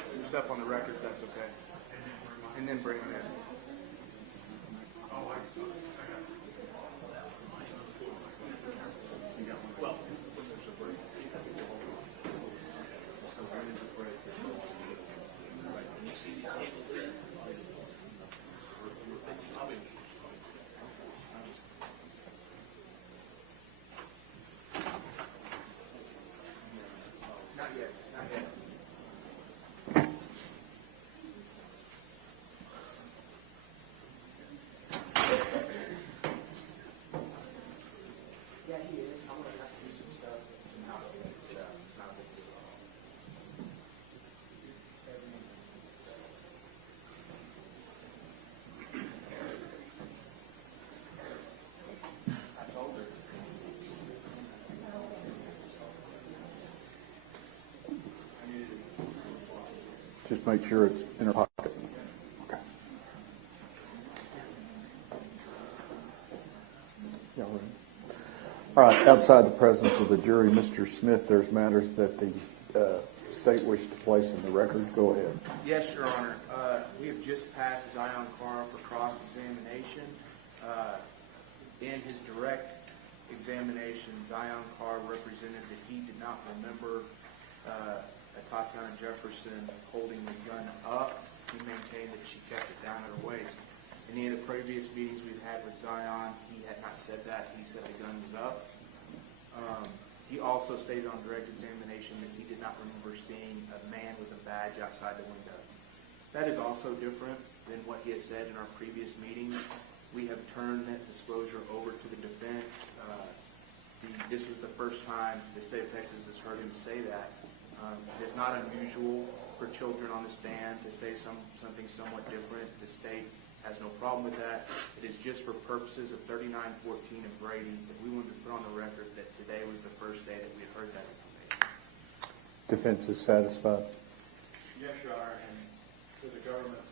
put some stuff on the record, if that's okay. And then bring it in. Not yet, not yet. Yeah, he is. I'm gonna have to do some stuff. I told her. Just make sure it's in her pocket. Okay. Yeah, all right. All right, outside the presence of the jury, Mr. Smith, there's matters that the state wishes to place in the record. Go ahead. Yes, Your Honor. We have just passed Zion Carr for cross-examination. In his direct examination, Zion Carr represented that he did not remember Atatiana Jefferson holding the gun up. He maintained that she kept it down at her waist. In any of the previous meetings we've had with Zion, he had not said that. He said the gun was up. He also stated on direct examination that he did not remember seeing a man with a badge outside the window. That is also different than what he has said in our previous meetings. We have turned that disclosure over to the defense. This was the first time the state of Texas has heard him say that. It is not unusual for children on the stand to say something somewhat different. The state has no problem with that. It is just for purposes of 3914 and Brady that we wanted to put on the record that today was the first day that we had heard that information. Defense is satisfied. Yes, Your Honor, and to the government's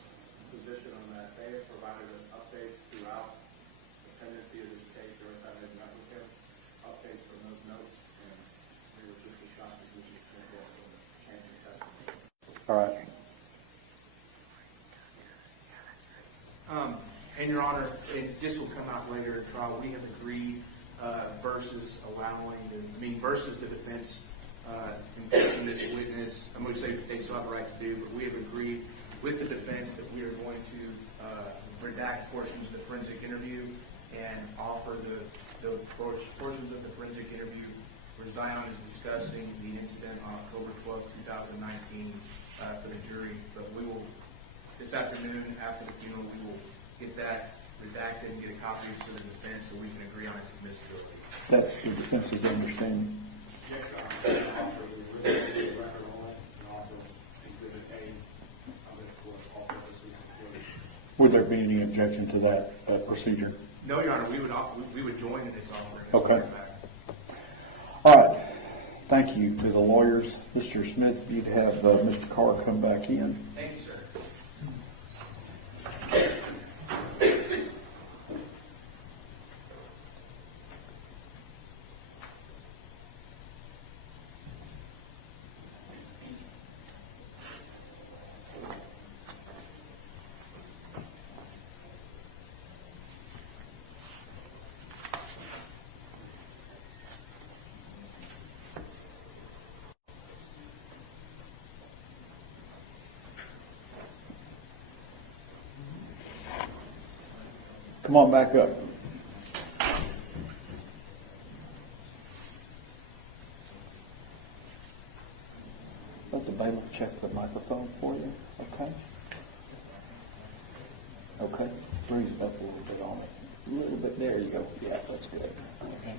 position on that, they have provided us updates throughout the pendency of this case during the time they've met with him, updates from those notes, and we were just as shocked as we should have been from changing testimony. All right. And Your Honor, this will come out later in trial. We have agreed versus the defense impeaching this witness. I'm going to say that they still have the right to do, but we have agreed with the defense that we are going to redact portions of the forensic interview and offer the portions of the forensic interview where Zion is discussing the incident on October 12, 2019 for the jury. But we will, this afternoon after the funeral, we will get that redacted and get a copy to the defense so we can agree on its admissibility. That's the defense's understanding. Yes, Your Honor, offer the original record on it and offer Exhibit A of it for all purposes included. Would there be any objection to that procedure? No, Your Honor, we would join in its offer. Okay. All right. Thank you to the lawyers. Mr. Smith, you'd have Mr. Carr come back in. Thank you, sir. Come on back up. Let the bailiff check the microphone for you, okay? Okay, raise it up a little bit on it. A little bit, there you go. Yeah, that's good. Okay.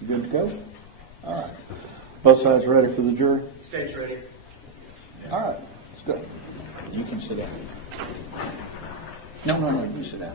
You good to go? All right. Both sides ready for the jury? State's ready. All right, let's go. You can sit down. No, you sit down.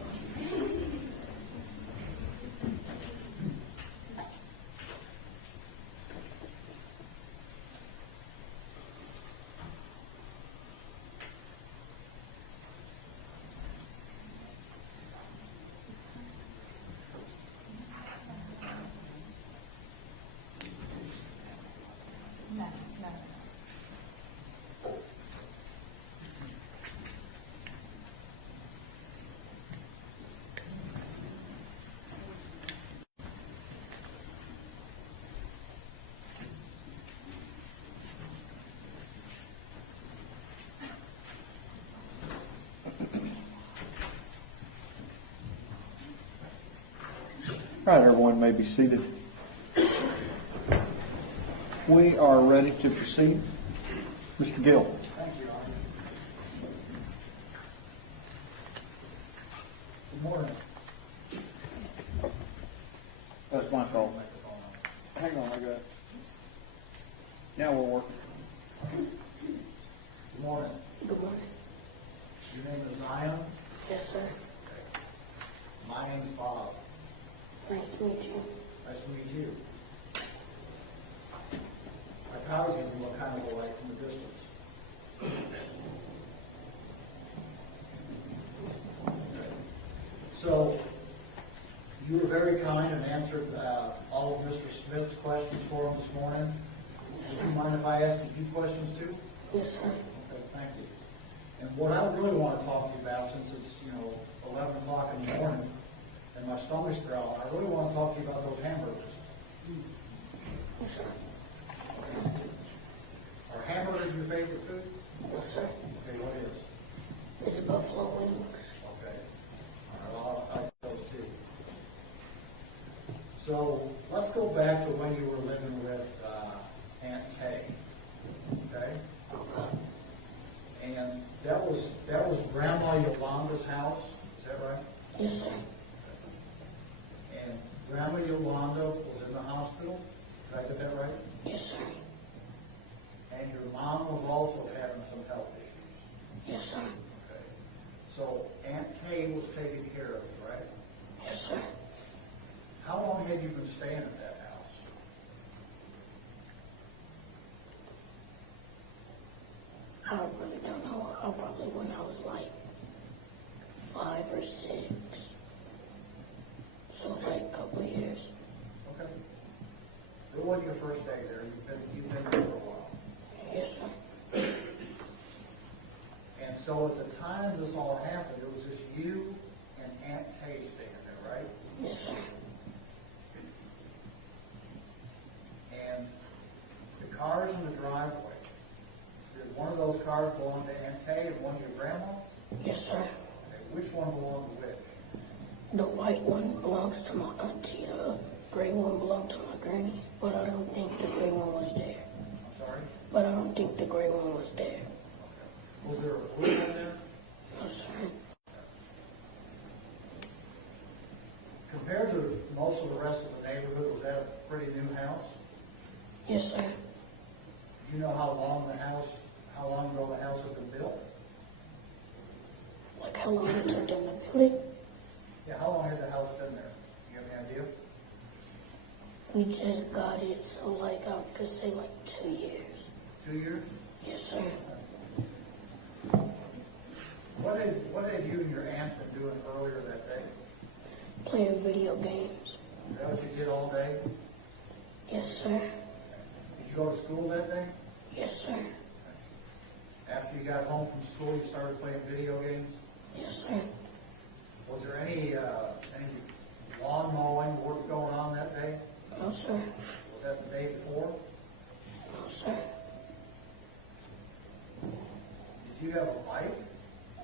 All right, everyone may be seated. We are ready to proceed. Mr. Gill. Thank you, Your Honor. Good morning. That's my fault. Hang on, I got it. Now we're working. Good morning. Good morning. Your name is Zion? Yes, sir. My name is Bob. Nice to meet you. Nice to meet you. My towers even look kind of alike from a distance. So, you were very kind and answered all of Mr. Smith's questions for him this morning. Would you mind if I ask a few questions too? Yes, sir. Okay, thank you. And what I really want to talk to you about, since it's, 11 o'clock in the morning and my stomach's growling, I really want to talk to you about those hamburgers. Yes, sir. Are hamburgers your favorite food? Yes, sir. Okay, what is? It's buffalo wings. Okay. All right, I'll those too. So let's go back to when you were living with Aunt Tay. Okay? And that was Grandma Yolanda's house, is that right? Yes, sir. And Grandma Yolanda was in the hospital, did I get that right? Yes, sir. And your mom was also having some health issues. Yes, sir. Okay. So Aunt Tay was taking care of you, right? Yes, sir. How long had you been staying at that house? I really don't know. Probably when I was like 5 or 6. So like a couple of years. Okay. It wasn't your first day there. You've been there for a while. Yes, sir. And so at the time this all happened, it was just you and Aunt Tay staying there, right? Yes, sir. And the cars in the driveway, did one of those cars belong to Aunt Tay and one to your grandma? Yes, sir. Okay, which one belonged to which? The white one belongs to my auntie. The gray one belongs to my granny. But I don't think the gray one was there. I'm sorry? But I don't think the gray one was there. Okay. Was there a blue one there? No, sir. Compared to most of the rest of the neighborhood, was that a pretty new house? Yes, sir. Do you know how long ago the house had been built? Like how long it took them to build it? Yeah, how long had the house been there? Do you have any idea? We just got it, so like I could say like 2 years. 2 years? Yes, sir. What had you and your aunt been doing earlier that day? Playing video games. Is that what you did all day? Yes, sir. Did you go to school that day? Yes, sir. After you got home from school, you started playing video games? Yes, sir. Was there any lawn mowing work going on that day? No, sir. Was that the day before? No, sir. Did you have a bike?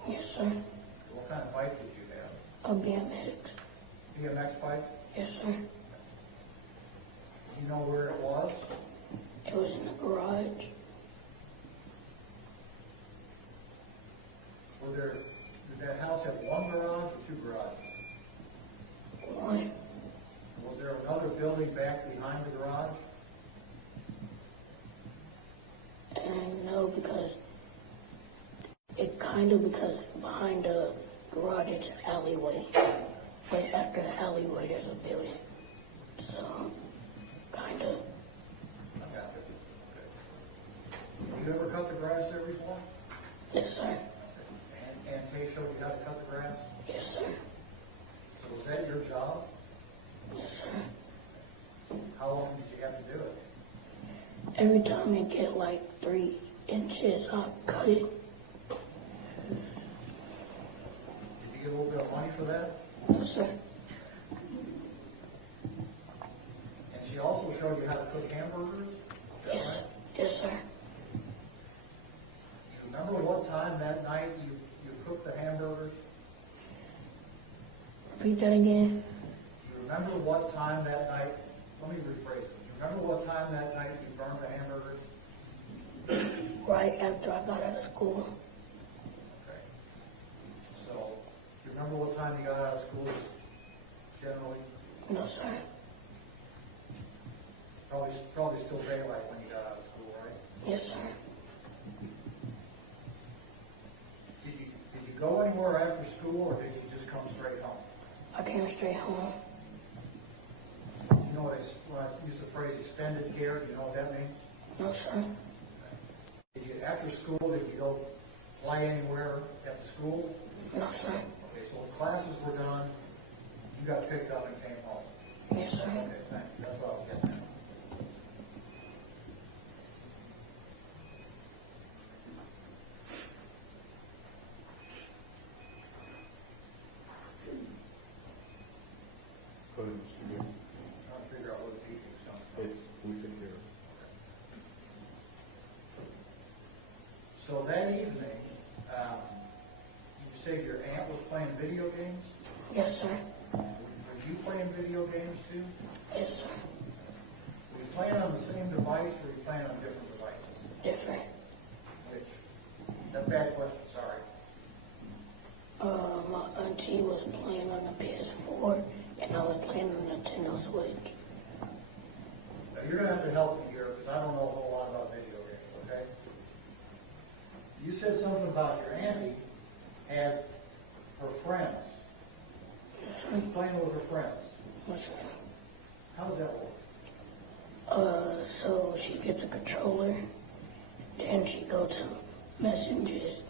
Yes, sir. What kind of bike did you have? A BMX. BMX bike? Yes, sir. Do you know where it was? It was in the garage. Did that house have one garage or 2 garages? One. Was there another building back behind the garage? And no, because behind the garage it's an alleyway. Right after the alleyway there's a building. So, kind of. I got it. Okay. Have you ever cut the grass there before? Yes, sir. And Aunt Tay showed you how to cut the grass? Yes, sir. So was that your job? Yes, sir. How long did you have to do it? Every time it get like 3 inches, I'll cut it. Did you get a little bit of money for that? No, sir. And she also showed you how to cook hamburgers? Is that Yes. right? Yes, sir. You remember what time that night you cooked the hamburgers? Repeat that again. You remember what time that night, let me rephrase it. Do you remember what time that night you burned the hamburgers? Right after I got out of school. Okay. So, do you remember what time you got out of school generally? No, sir. Probably still daylight when you got out of school, right? Yes, sir. Did you go anywhere after school, or did you just come straight home? I came straight home. You know when I use the phrase extended care, do you know what that means? No, sir. After school, did you go play anywhere at the school? No, sir. Okay, so when classes were done, you got picked up and came home. Yes, sir. Okay, thank you. That's what I was getting at. Go ahead, Mr. Gill. Trying to figure out where the teaching's coming from. We can hear. So that evening, you said your aunt was playing video games? Yes, sir. Were you playing video games too? Yes, sir. Were you playing on the same device, or were you playing on different devices? Different. Which? That's a bad question, sorry. My auntie was playing on the PS4, and I was playing on the Nintendo Switch. Now, you're going to have to help me here, because I don't know a whole lot about video games, okay? You said something about your auntie had her friends. She was playing with her friends. Yes, sir. How does that work? So she gets a controller, then she go to messages,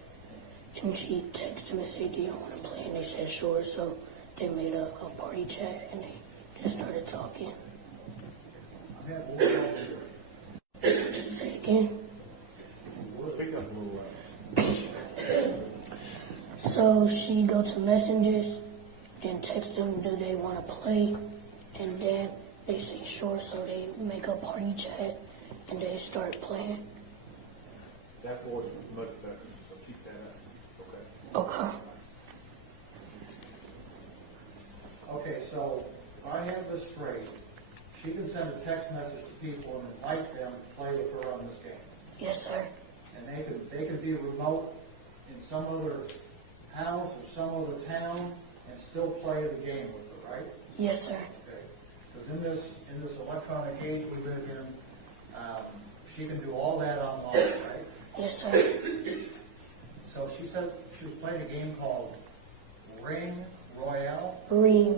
and she texts them and say, do you want to play? And they said, sure. So they made a party chat, and they just started talking. I'm having a little trouble here. Say it again. We'll pick up a little loud. So she go to messages, then text them, do they want to play? And then they say sure, so they make a party chat, and they start playing. That voice is much better, so keep that up. Okay. Okay. Okay, so if I have this straight, she can send a text message to people and invite them to play with her on this game. Yes, sir. And they could be remote in some other house or some other town and still play the game with her, right? Yes, sir. Okay. Because in this electronic age we live in, she can do all that online, right? Yes, sir. So she said she was playing a game called Ring Royale. Ream.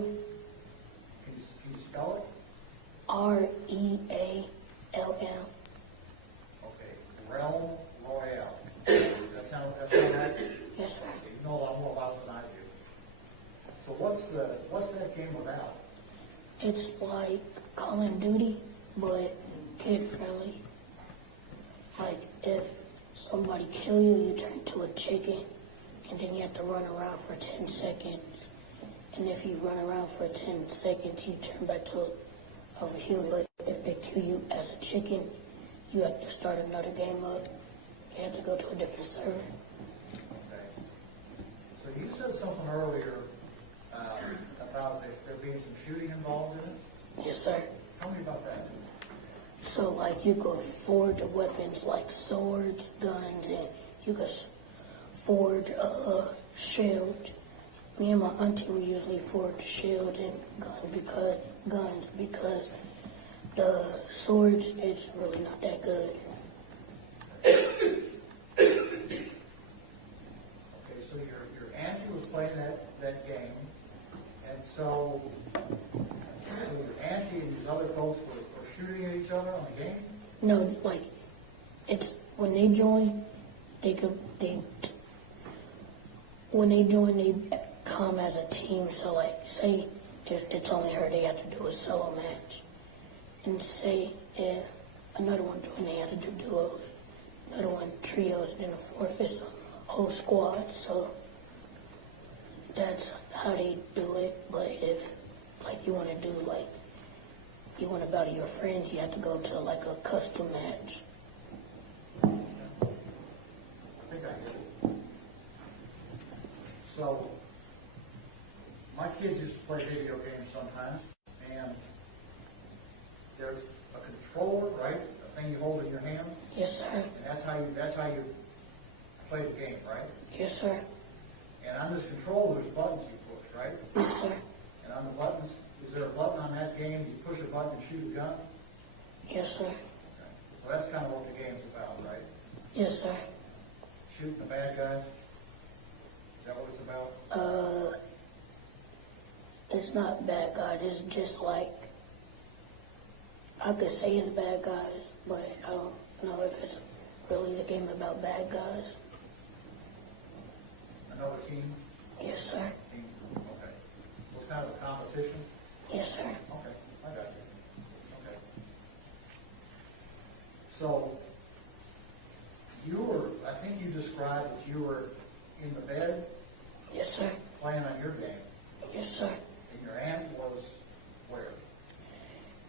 Can you spell it? REALM. Okay, Realm Royale. That sound right? Yes, sir. You know a lot more about it than I do. So what's that game about? It's like Call of Duty, but kid friendly. Like if somebody kill you, you turn into a chicken, and then you have to run around for 10 seconds. And if you run around for 10 seconds, you turn back to a human. But if they kill you as a chicken, you have to start another game up. You have to go to a different server. Okay. So you said something earlier about there being some shooting involved in it? Yes, sir. Tell me about that. So, like, you could forge weapons like swords, guns, and you could forge shields. Me and my auntie would usually forge shields and guns because the swords is really not that good. Okay, so your auntie was playing that game, and so your auntie and these other folks were shooting at each other on the game? No, like, it's when they join, they come as a team. So, like, say if it's only her, they have to do a solo match. And say if another one joined, they have to do duos. Another one trios, then a fourth is a whole squad. So that's how they do it. But if, like, you want to do, like, you want to battle your friends, you have to go to, like, a custom match. I think I get it. So, my kids used to play video games sometimes, there's a controller, right? A thing you hold in your hand, Yes, sir. and that's how you play the game, right? Yes, sir. And on this controller, there's buttons you push, right? Yes, sir. And on the buttons, is there a button on that game? You push a button and shoot a gun? Yes, sir. Okay. So that's kind of what the game's about, right? Yes, sir. Shooting the bad guys? Is that what it's about? It's not bad guys. It's just like, I could say it's bad guys, but I don't know if it's really the game about bad guys. Another team? Yes, sir. Team? Okay. So it's kind of a competition? Yes, sir. Okay, I got you. Okay. So, I think you described that you were in the bed Yes, sir. playing on your game, Yes, sir. and your aunt was where?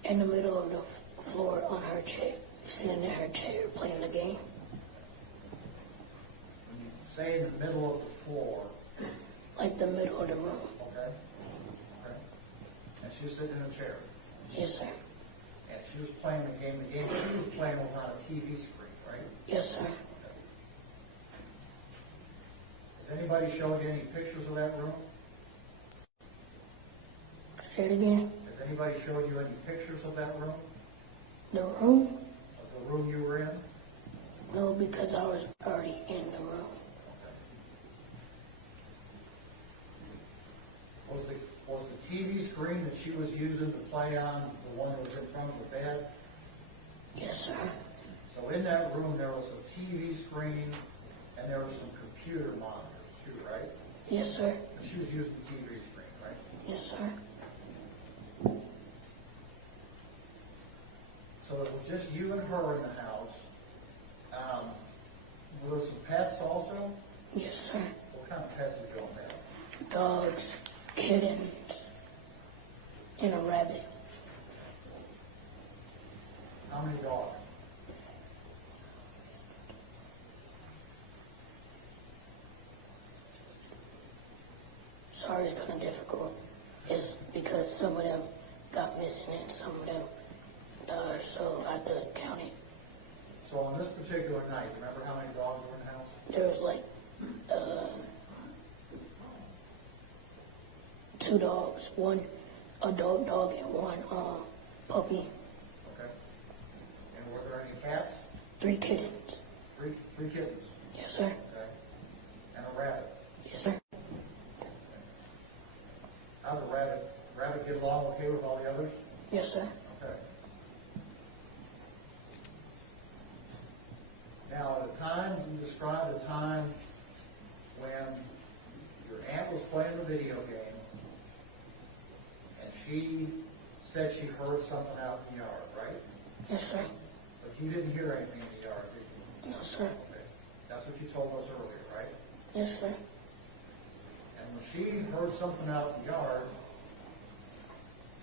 In the middle of the floor on her chair, sitting in her chair playing the game. When you say in the middle of the floor, Like the middle of the room. okay? Okay. And she was sitting in a chair, Yes, sir. and she was playing the game. The game she was playing was on a TV screen, right? Yes, sir. Has anybody showed you any pictures of that room? Say it again. Has anybody showed you any pictures of that room? The room? Of the room you were in? No, because I was already in the room. Was the TV screen that she was using to play on the one that was in front of the bed? Yes, sir. So in that room, there was a TV screen and there was some computer monitors too, right? Yes, sir. And she was using the TV screen, right? Yes, sir. So it was just you and her in the house. Were there some pets also? Yes, sir. What kind of pets did you all have? Dogs, kittens, and a rabbit. How many dogs? Sorry, it's kind of difficult. It's because some of them got missing and some of them died, so I had to count it. So on this particular night, remember how many dogs were in the house? There was like 2 dogs, one adult dog and one puppy, Okay. And were there any cats? 3 kittens. Three kittens. Yes, sir. Okay. And a rabbit. Yes, sir. How'd the rabbit get along okay with all the others? Yes, sir. Okay. Now, at a time, you described a time when your aunt was playing the video game, and she said she heard something out in the yard, right? Yes, sir. But you didn't hear anything in the yard, did you? No, sir. Okay. That's what you told us earlier, right? Yes, sir. And when she heard something out in the yard,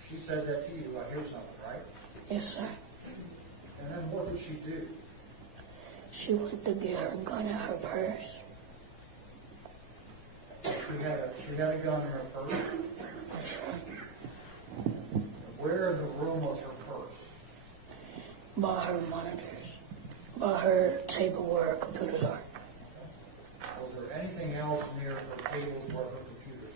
she said that to you, I hear something, right? Yes, sir. And then what did she do? She went to get her gun in her purse. She had a gun in her purse. Yes, sir. Where in the room was her purse? By her monitors. By her table where her computers are. Was there anything else near the tables where her computers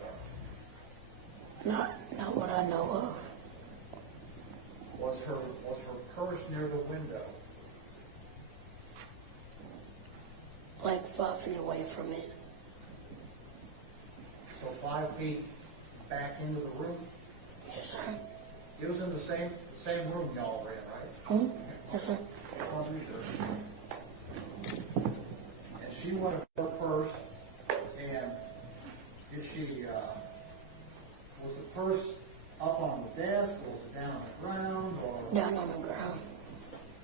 are? Not what I know of. Was her purse near the window? Like 5 feet away from it. So 5 feet back into the room? Yes, sir. It was in the same room y'all were in, right? Hmm? Yes, sir. And she wanted her purse, and did she, was the purse up on the desk, or was it down on the ground, or? Down on the ground.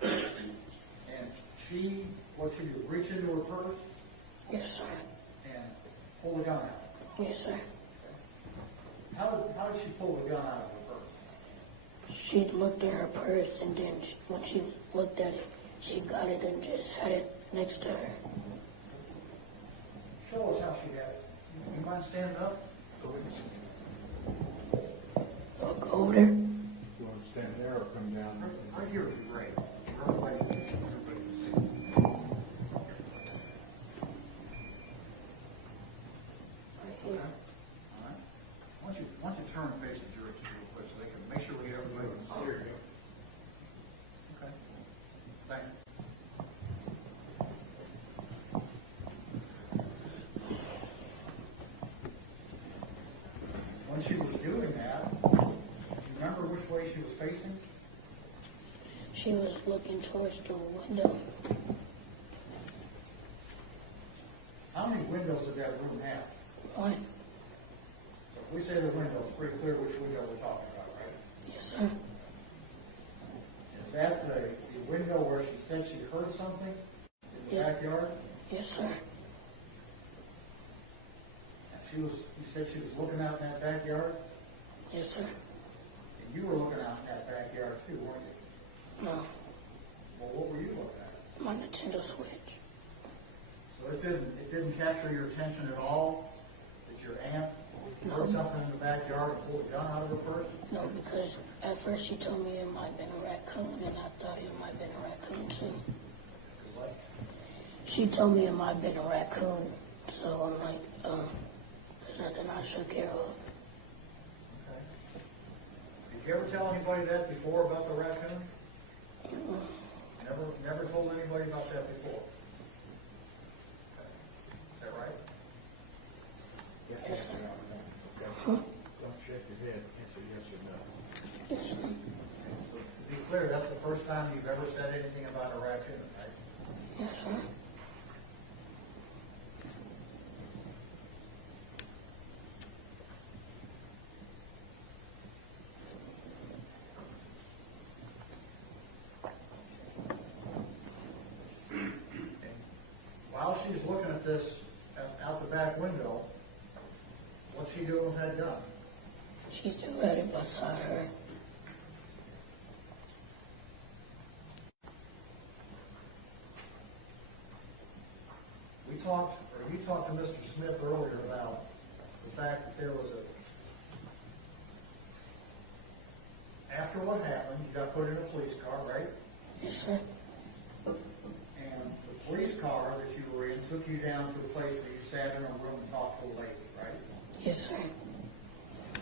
And she, what she do, reach into her purse Yes, sir. and pull the gun out? Yes, sir. How did she pull the gun out of her purse? She looked at her purse, and then when she looked at it, she got it and just had it next to her. Show us how she had it. You mind standing up? I'll go over there. You want to stand there or come down? way she was facing? She was looking towards the window. How many windows did that room have? One. So if we say the window, it's pretty clear which window we're talking about, right? Yes, sir. Is that the window where she said she heard something in the backyard? Yes, sir. And you said she was looking out in that backyard? Yes, sir. And you were looking out in that backyard too, weren't you? No. Well, what were you looking at? My Nintendo Switch. So it didn't capture your attention at all that your aunt heard No. something in the backyard and pulled a gun out of her purse? No, because at first she told me it might have been a raccoon, and I thought it might have been a raccoon too. What? She told me it might have been a raccoon, so I'm like, there's nothing I should care of. Okay. Did you ever tell anybody that before about the raccoon? Never told anybody about that before? Okay. Is that right? Yes, sir. Okay. Don't shake your head, answer yes or no. Yes, sir. To be clear, that's the first time you've ever said anything about a raccoon, right? Yes, sir. While she's looking at this out the back window, what's she doing with that gun? She's still right beside her. You talked to Mr. Smith earlier about the fact that there was after what happened, you got put in a police car, right? Yes, sir. And the police car that you were in took you down to a place where you sat in a room and talked to a lady, right? Yes, sir.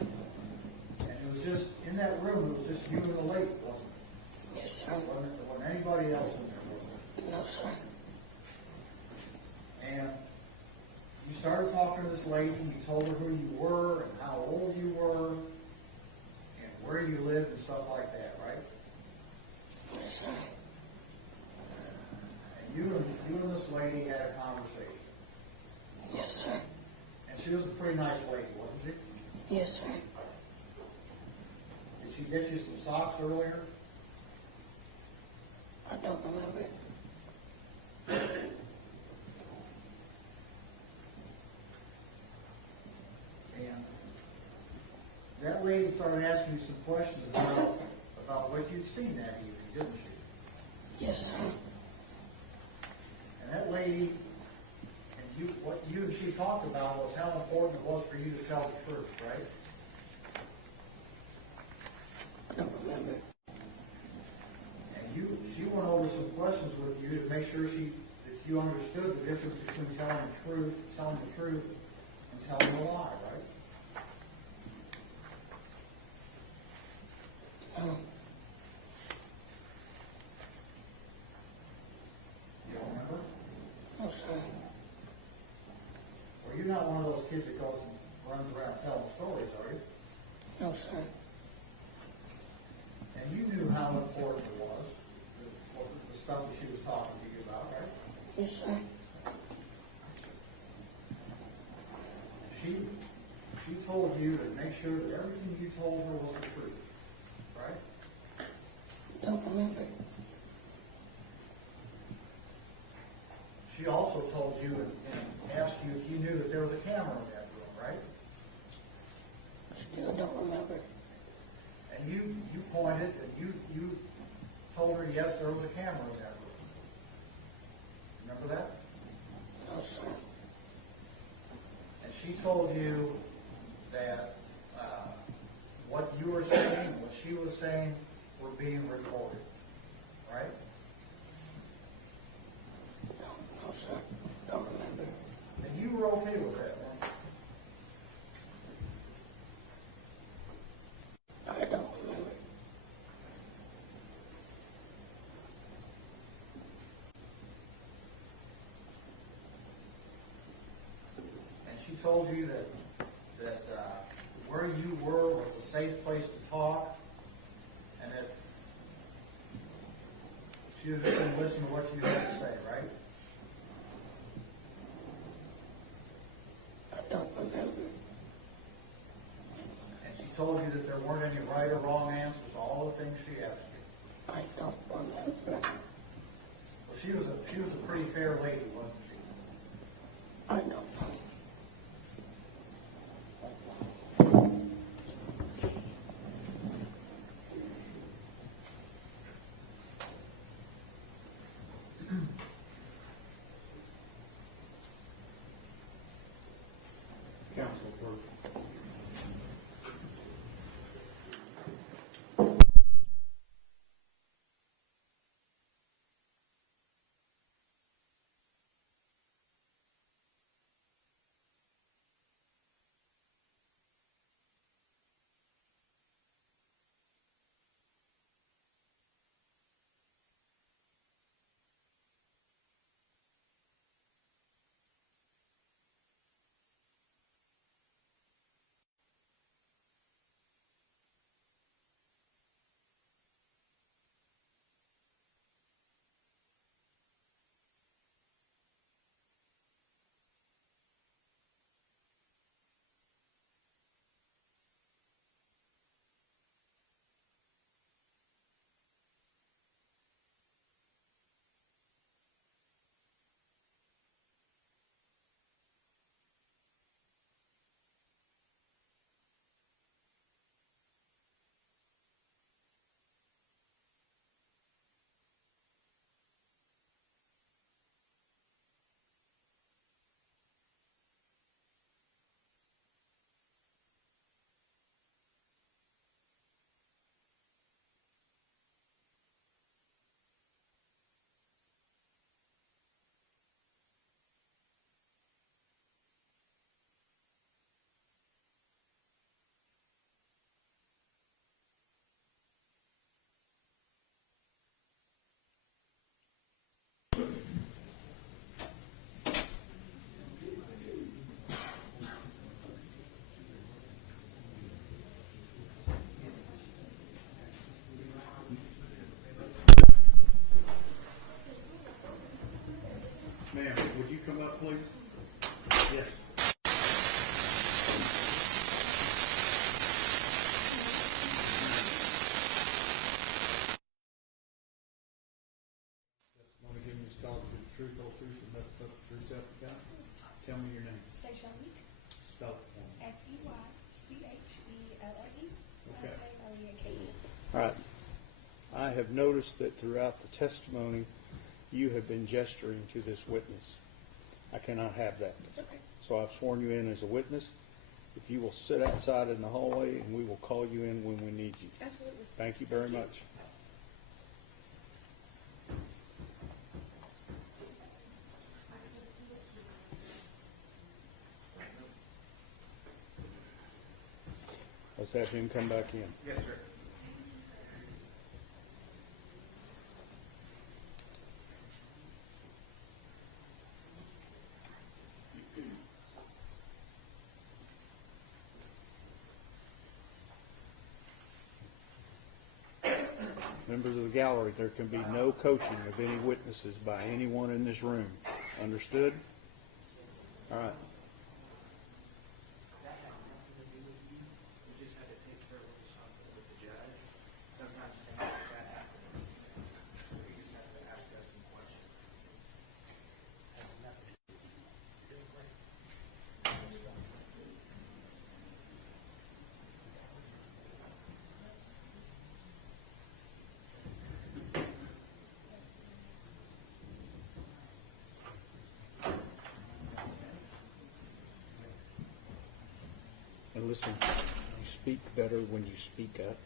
And it was just, in that room, it was just you and the lady, wasn't it? Yes, sir. There wasn't anybody else in there, was there? No, sir. And you started talking to this lady, and you told her who you were, and how old you were, and where you lived, and stuff like that, right? Yes, sir. And you and this lady had a conversation. Yes, sir. And she was a pretty nice lady, wasn't she? Yes, sir. Did she get you some socks earlier? I don't remember. And that lady started asking you some questions about what you'd seen that evening, didn't she? Yes, sir. And that lady, and what you and she talked about was how important it was for you to tell the truth, right? I don't remember. And she went over some questions with you to make sure that you understood the difference between telling the truth and telling a lie, right? No. You don't remember? No, sir. Well, you're not one of those kids that goes and runs around telling stories, are you? No, sir. And you knew how important it was, the stuff that she was talking to you about, right? Yes, sir. She told you to make sure that everything you told her was the truth, right? Don't remember. She also told you and asked you if you knew that there was a camera in that room, right? Still don't remember. And you pointed and you told her, yes, there was a camera in that room. Remember that? No, sir. And she told you that what you were saying and what she was saying were being recorded, right? No, sir. Don't remember. And you were okay with that, weren't you? I don't remember. And she told you that where you were was a safe place to talk, She was just going to listen to what you had to say, right? I don't remember. And she told you that there weren't any right or wrong answers to all the things she asked you. I don't remember. Well, she was a pretty fair lady, wasn't she? I don't know. Counsel for Ma'am, would you come up, please? Yes. Testimony giving this cause of the truth, whole truth, and nothing but the truth, self to God. Tell me your name. Seychelles, Spell it for me. S-E-Y-C-H-E-L-L-E. Okay. Last name Elliott. All right. I have noticed that throughout the testimony, you have been gesturing to this witness. I cannot have that. Okay. So I've sworn you in as a witness. If you will sit outside in the hallway, and we will call you in when we need you. Absolutely. Thank you very much. Let's have him come back in. Yes, sir. Members of the gallery, there can be no coaching of any witnesses by anyone in this room. Understood? All right. We just had to take care of something with the judge. Sometimes things like that happen. He just has to ask us some questions. And listen, you speak better when you speak up,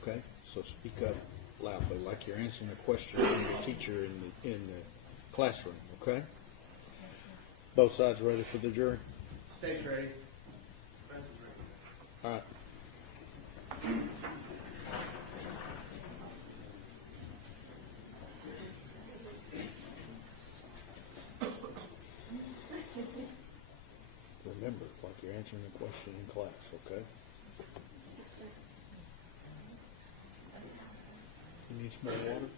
okay? So speak up loudly, like you're answering a question from your teacher in the classroom, okay? Both sides ready for the jury? Stage ready. All right. Remember, like you're answering a question in class, okay? You need some more water?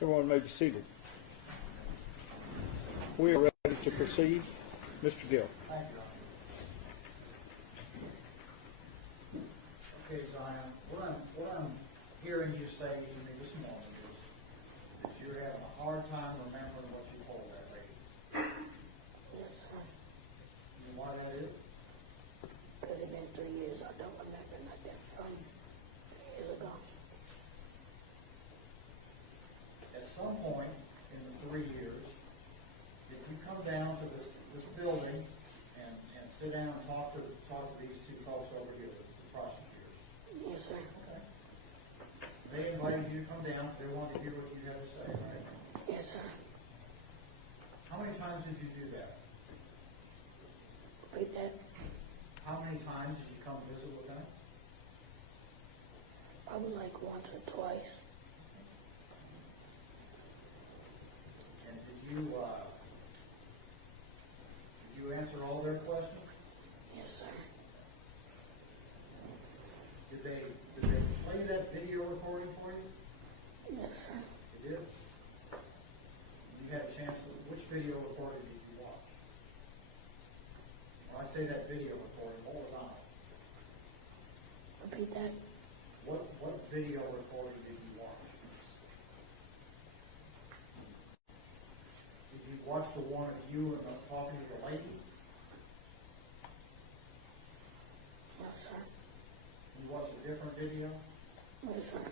Everyone may be seated. We are ready to proceed. Mr. Gill. Thank you. Okay, Zion, what I'm hearing you say to me this morning is you're having a hard time remembering what you told that lady. Yes, sir. You know why that is? Because it's been 3 years. I don't remember nothing from years ago. At some point in the 3 years, if you come down to this building and sit down and talk to these two folks over here, the prosecutors. Yes, sir. Okay. They invited you to come down. They wanted to hear what you had to say, right? Yes, sir. How many times did you do that? Repeat that. How many times did you come visit with them? Probably like once or twice. And did you answer all their questions? Yes, sir. Did they play that video recording for you? Yes, sir. They did? You had a chance to, which video recording did you watch? When I say that video recording, what was on it? Repeat that. What video recording did you watch? Did you watch the one of you and us talking to the lady? Yes, sir. You watched a different video? Yes, sir.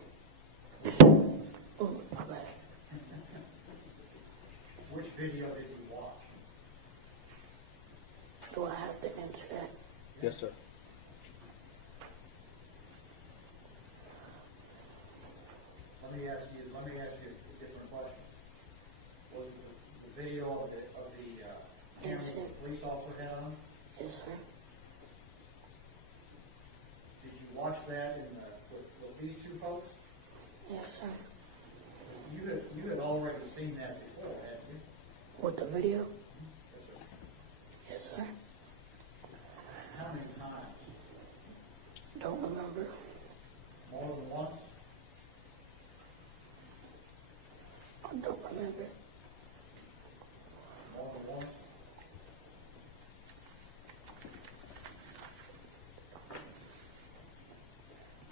Oh, my bad. Which video did you watch? Do I have to answer that? Yes, sir. Let me ask you a different question. Was the video of the camera the police officer had on? Yes, sir. Did you watch that with these two folks? Yes, sir. You had already seen that before, hadn't you? What, the video? Yes, sir. How many times? Don't remember. More than once? I don't remember. More than once?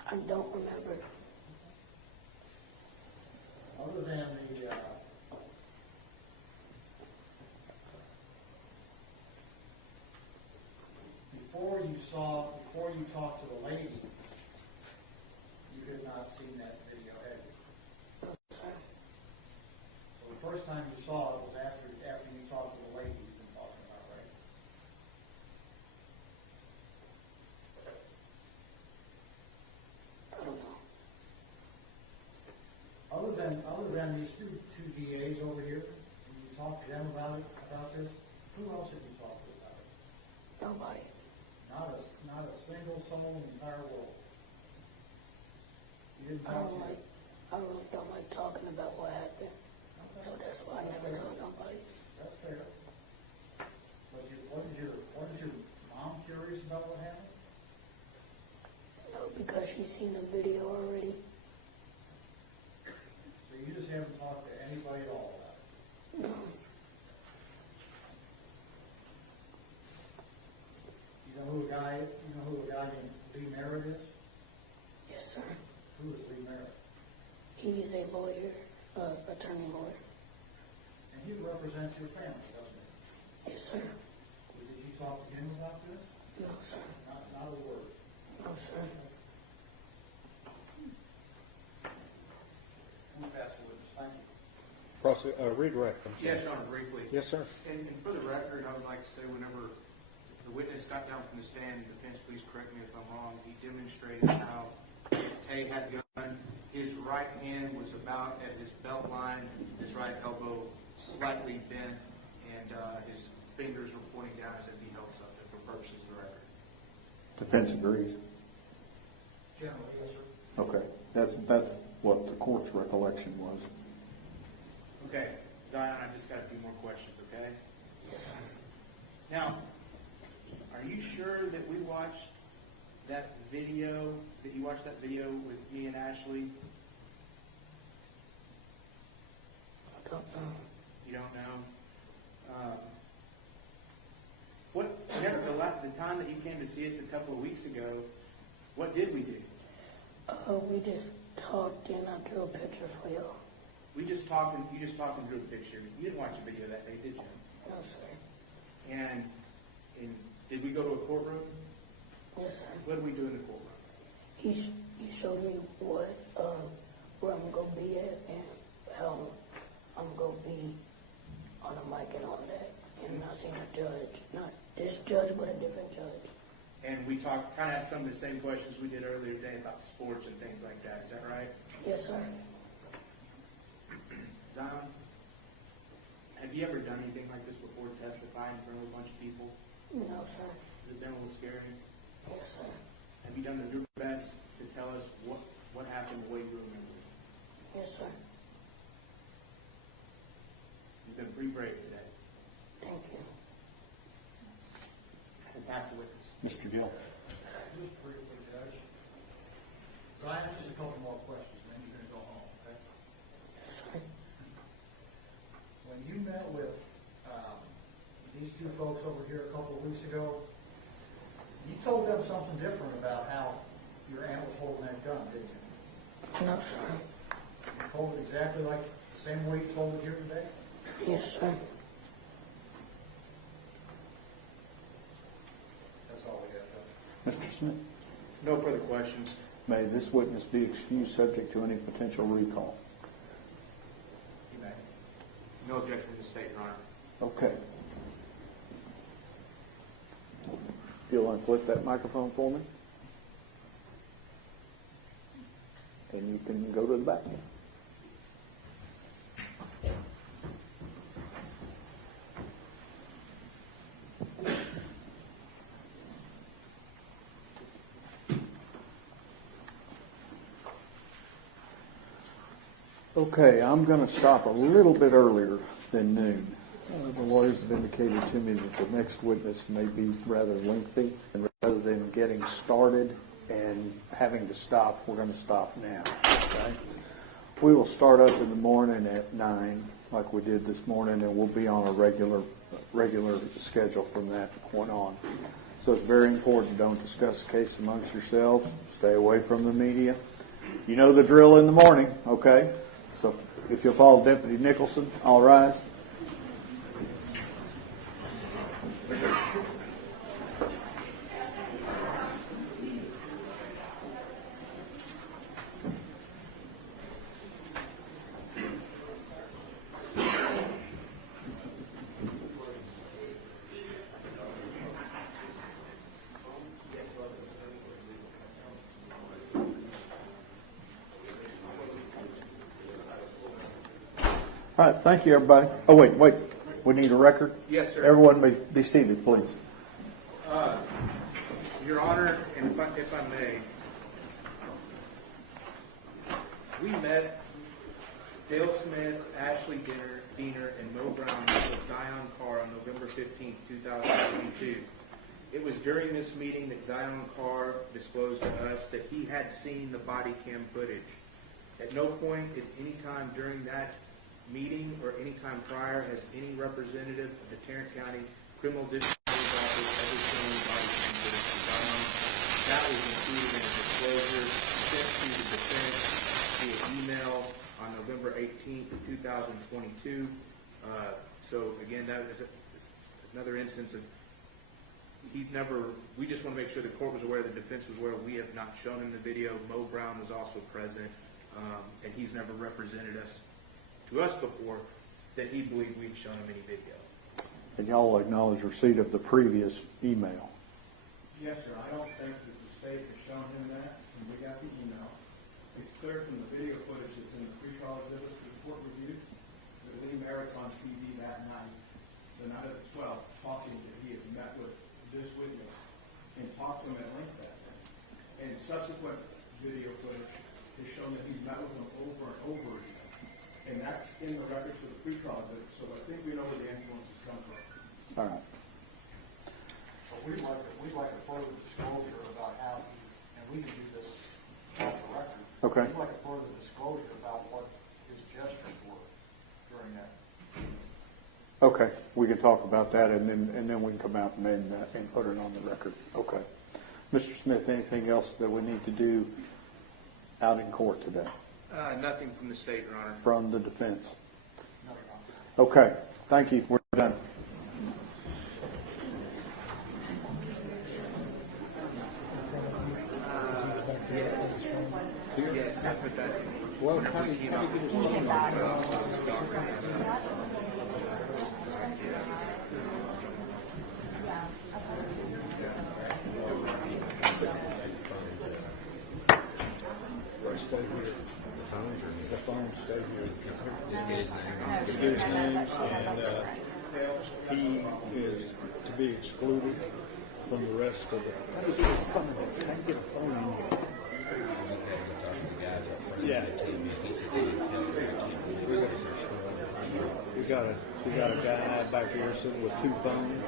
I don't remember. Other than before you talked to the lady, you had not seen that video, had you? Sir. So the first time you saw it was after you talked to the lady you've been talking about, right? I don't know. Other than these two DAs over here, and you talked to them about this, who else have you talked to about it? Nobody. Not a single soul in the entire world. You didn't I talk to really don't like talking about what happened. So that's why I never told nobody. That's fair. But wasn't your mom curious about what happened? No, because she's seen the video already. So you just haven't talked to anybody at all about it? No. You know who a guy named Lee Merritt is? Yes, sir. Who is Lee Merritt? He is a lawyer, attorney lawyer. And he represents your family, doesn't he? Yes, sir. Did you talk to him about this? No, sir. Not a word. No, sir. Redirect. I'm sorry. Yes, Your Honor, briefly. Yes, sir. And for the record, I would like to say whenever the witness got down from the stand, defense, please correct me if I'm wrong, he demonstrated how Tay had the gun. His right hand was about at his belt line, his right elbow slightly bent, and his fingers were pointing down as if he held something for purposes of the record. Defense agrees. Generally, yes, sir. Okay, that's what the court's recollection was. Okay, Zion, I just got a few more questions, okay? Yes, sir. Now, are you sure that we watched that video, that you watched that video with me and Ashley? I don't know. You don't know? The time that you came to see us a couple of weeks ago, what did we do? We just talked and I drew a picture for y'all. We just talked and you just talked and drew a picture. You didn't watch the video that day, did you? No, sir. And did we go to a courtroom? Yes, sir. What did we do in the courtroom? He showed me where I'm gonna be at and how I'm gonna be on the mic and all that. And I seen a judge, not this judge, but a different judge. And we talked, kind of asked some of the same questions we did earlier today about sports and things like that. Is that right? Yes, sir. Zion, have you ever done anything like this before, testifying in front of a bunch of people? No, sir. Has it been a little scary? Yes, sir. Have you done your best to tell us what happened the way you remember it? Yes, sir. You've been pretty brave today. Thank you. We'll pass the witness. Mr. Gill. Just briefly, Judge. Zion, just a couple more questions, then you're going to go home, okay? Yes, sir. When you met with these two folks over here a couple of weeks ago, you told them something different about how your aunt was holding that gun, didn't you? No, sir. You told it exactly like the same way you told it here today? Yes, sir. That's all we have, Judge. Mr. Smith. No further questions. May this witness be excused subject to any potential recall? You may. No objection to the state, Your Honor. Okay. You'll unflip that microphone for me? And you can go to the back. Okay, I'm going to stop a little bit earlier than noon. The lawyers have indicated to me that the next witness may be rather lengthy, and rather than getting started and having to stop, we're going to stop now. Okay? We will start up in the morning at 9, like we did this morning, and we'll be on a regular schedule from that point on. So it's very important, don't discuss the case amongst yourselves. Stay away from the media. You know the drill in the morning, okay? So if you'll follow Deputy Nicholson, all rise. All right, thank you, everybody. Oh, wait. We need a record? Yes, sir. Everyone may be seated, please. Your Honor, and if I may, we met Dale Smith, Ashley Diener, and Mo Brown with Zion Carr on November 15, 2022. It was during this meeting that Zion Carr disclosed to us that he had seen the body cam footage. At no point at any time during that meeting or any time prior has any representative of the Tarrant County Criminal District Office ever seen body cam footage from Zion. That was included in a disclosure sent to the defense via email on November 18th of 2022. So again, that is another instance of we just want to make sure the court was aware, the defense was aware. We have not shown him the video. Mo Brown was also present, and he's never represented us to us before that he believed we'd shown him any video. And y'all acknowledge receipt of the previous email. Yes, sir. I don't think that the state has shown him that, and we got the email. It's clear from the video footage that's in the pretrial exhibits that the court reviewed that it merits on TV subsequent video footage has shown that he's met with them over and over again. And that's in the records for the pretrial visit, so I think we know where the influences come from. All right. But we'd like a further disclosure about how, and we can do this off the record. Okay. We'd like a further disclosure about what his gestures were during that. Okay, we can talk about that, and then we can come out and put it on the record. Okay. Mr. Smith, anything else that we need to do out in court today Nothing from the state, Your Honor. from the defense? Okay, thank you. We're done. Yes, I put that in. Well, how did you get his phone number? Stay here. The phones stay here. Just get his name. And he is to be excluded from the rest of the. How do you get a phone? How do you get a phone in here? Yeah. We got a guy back here sitting with two phones.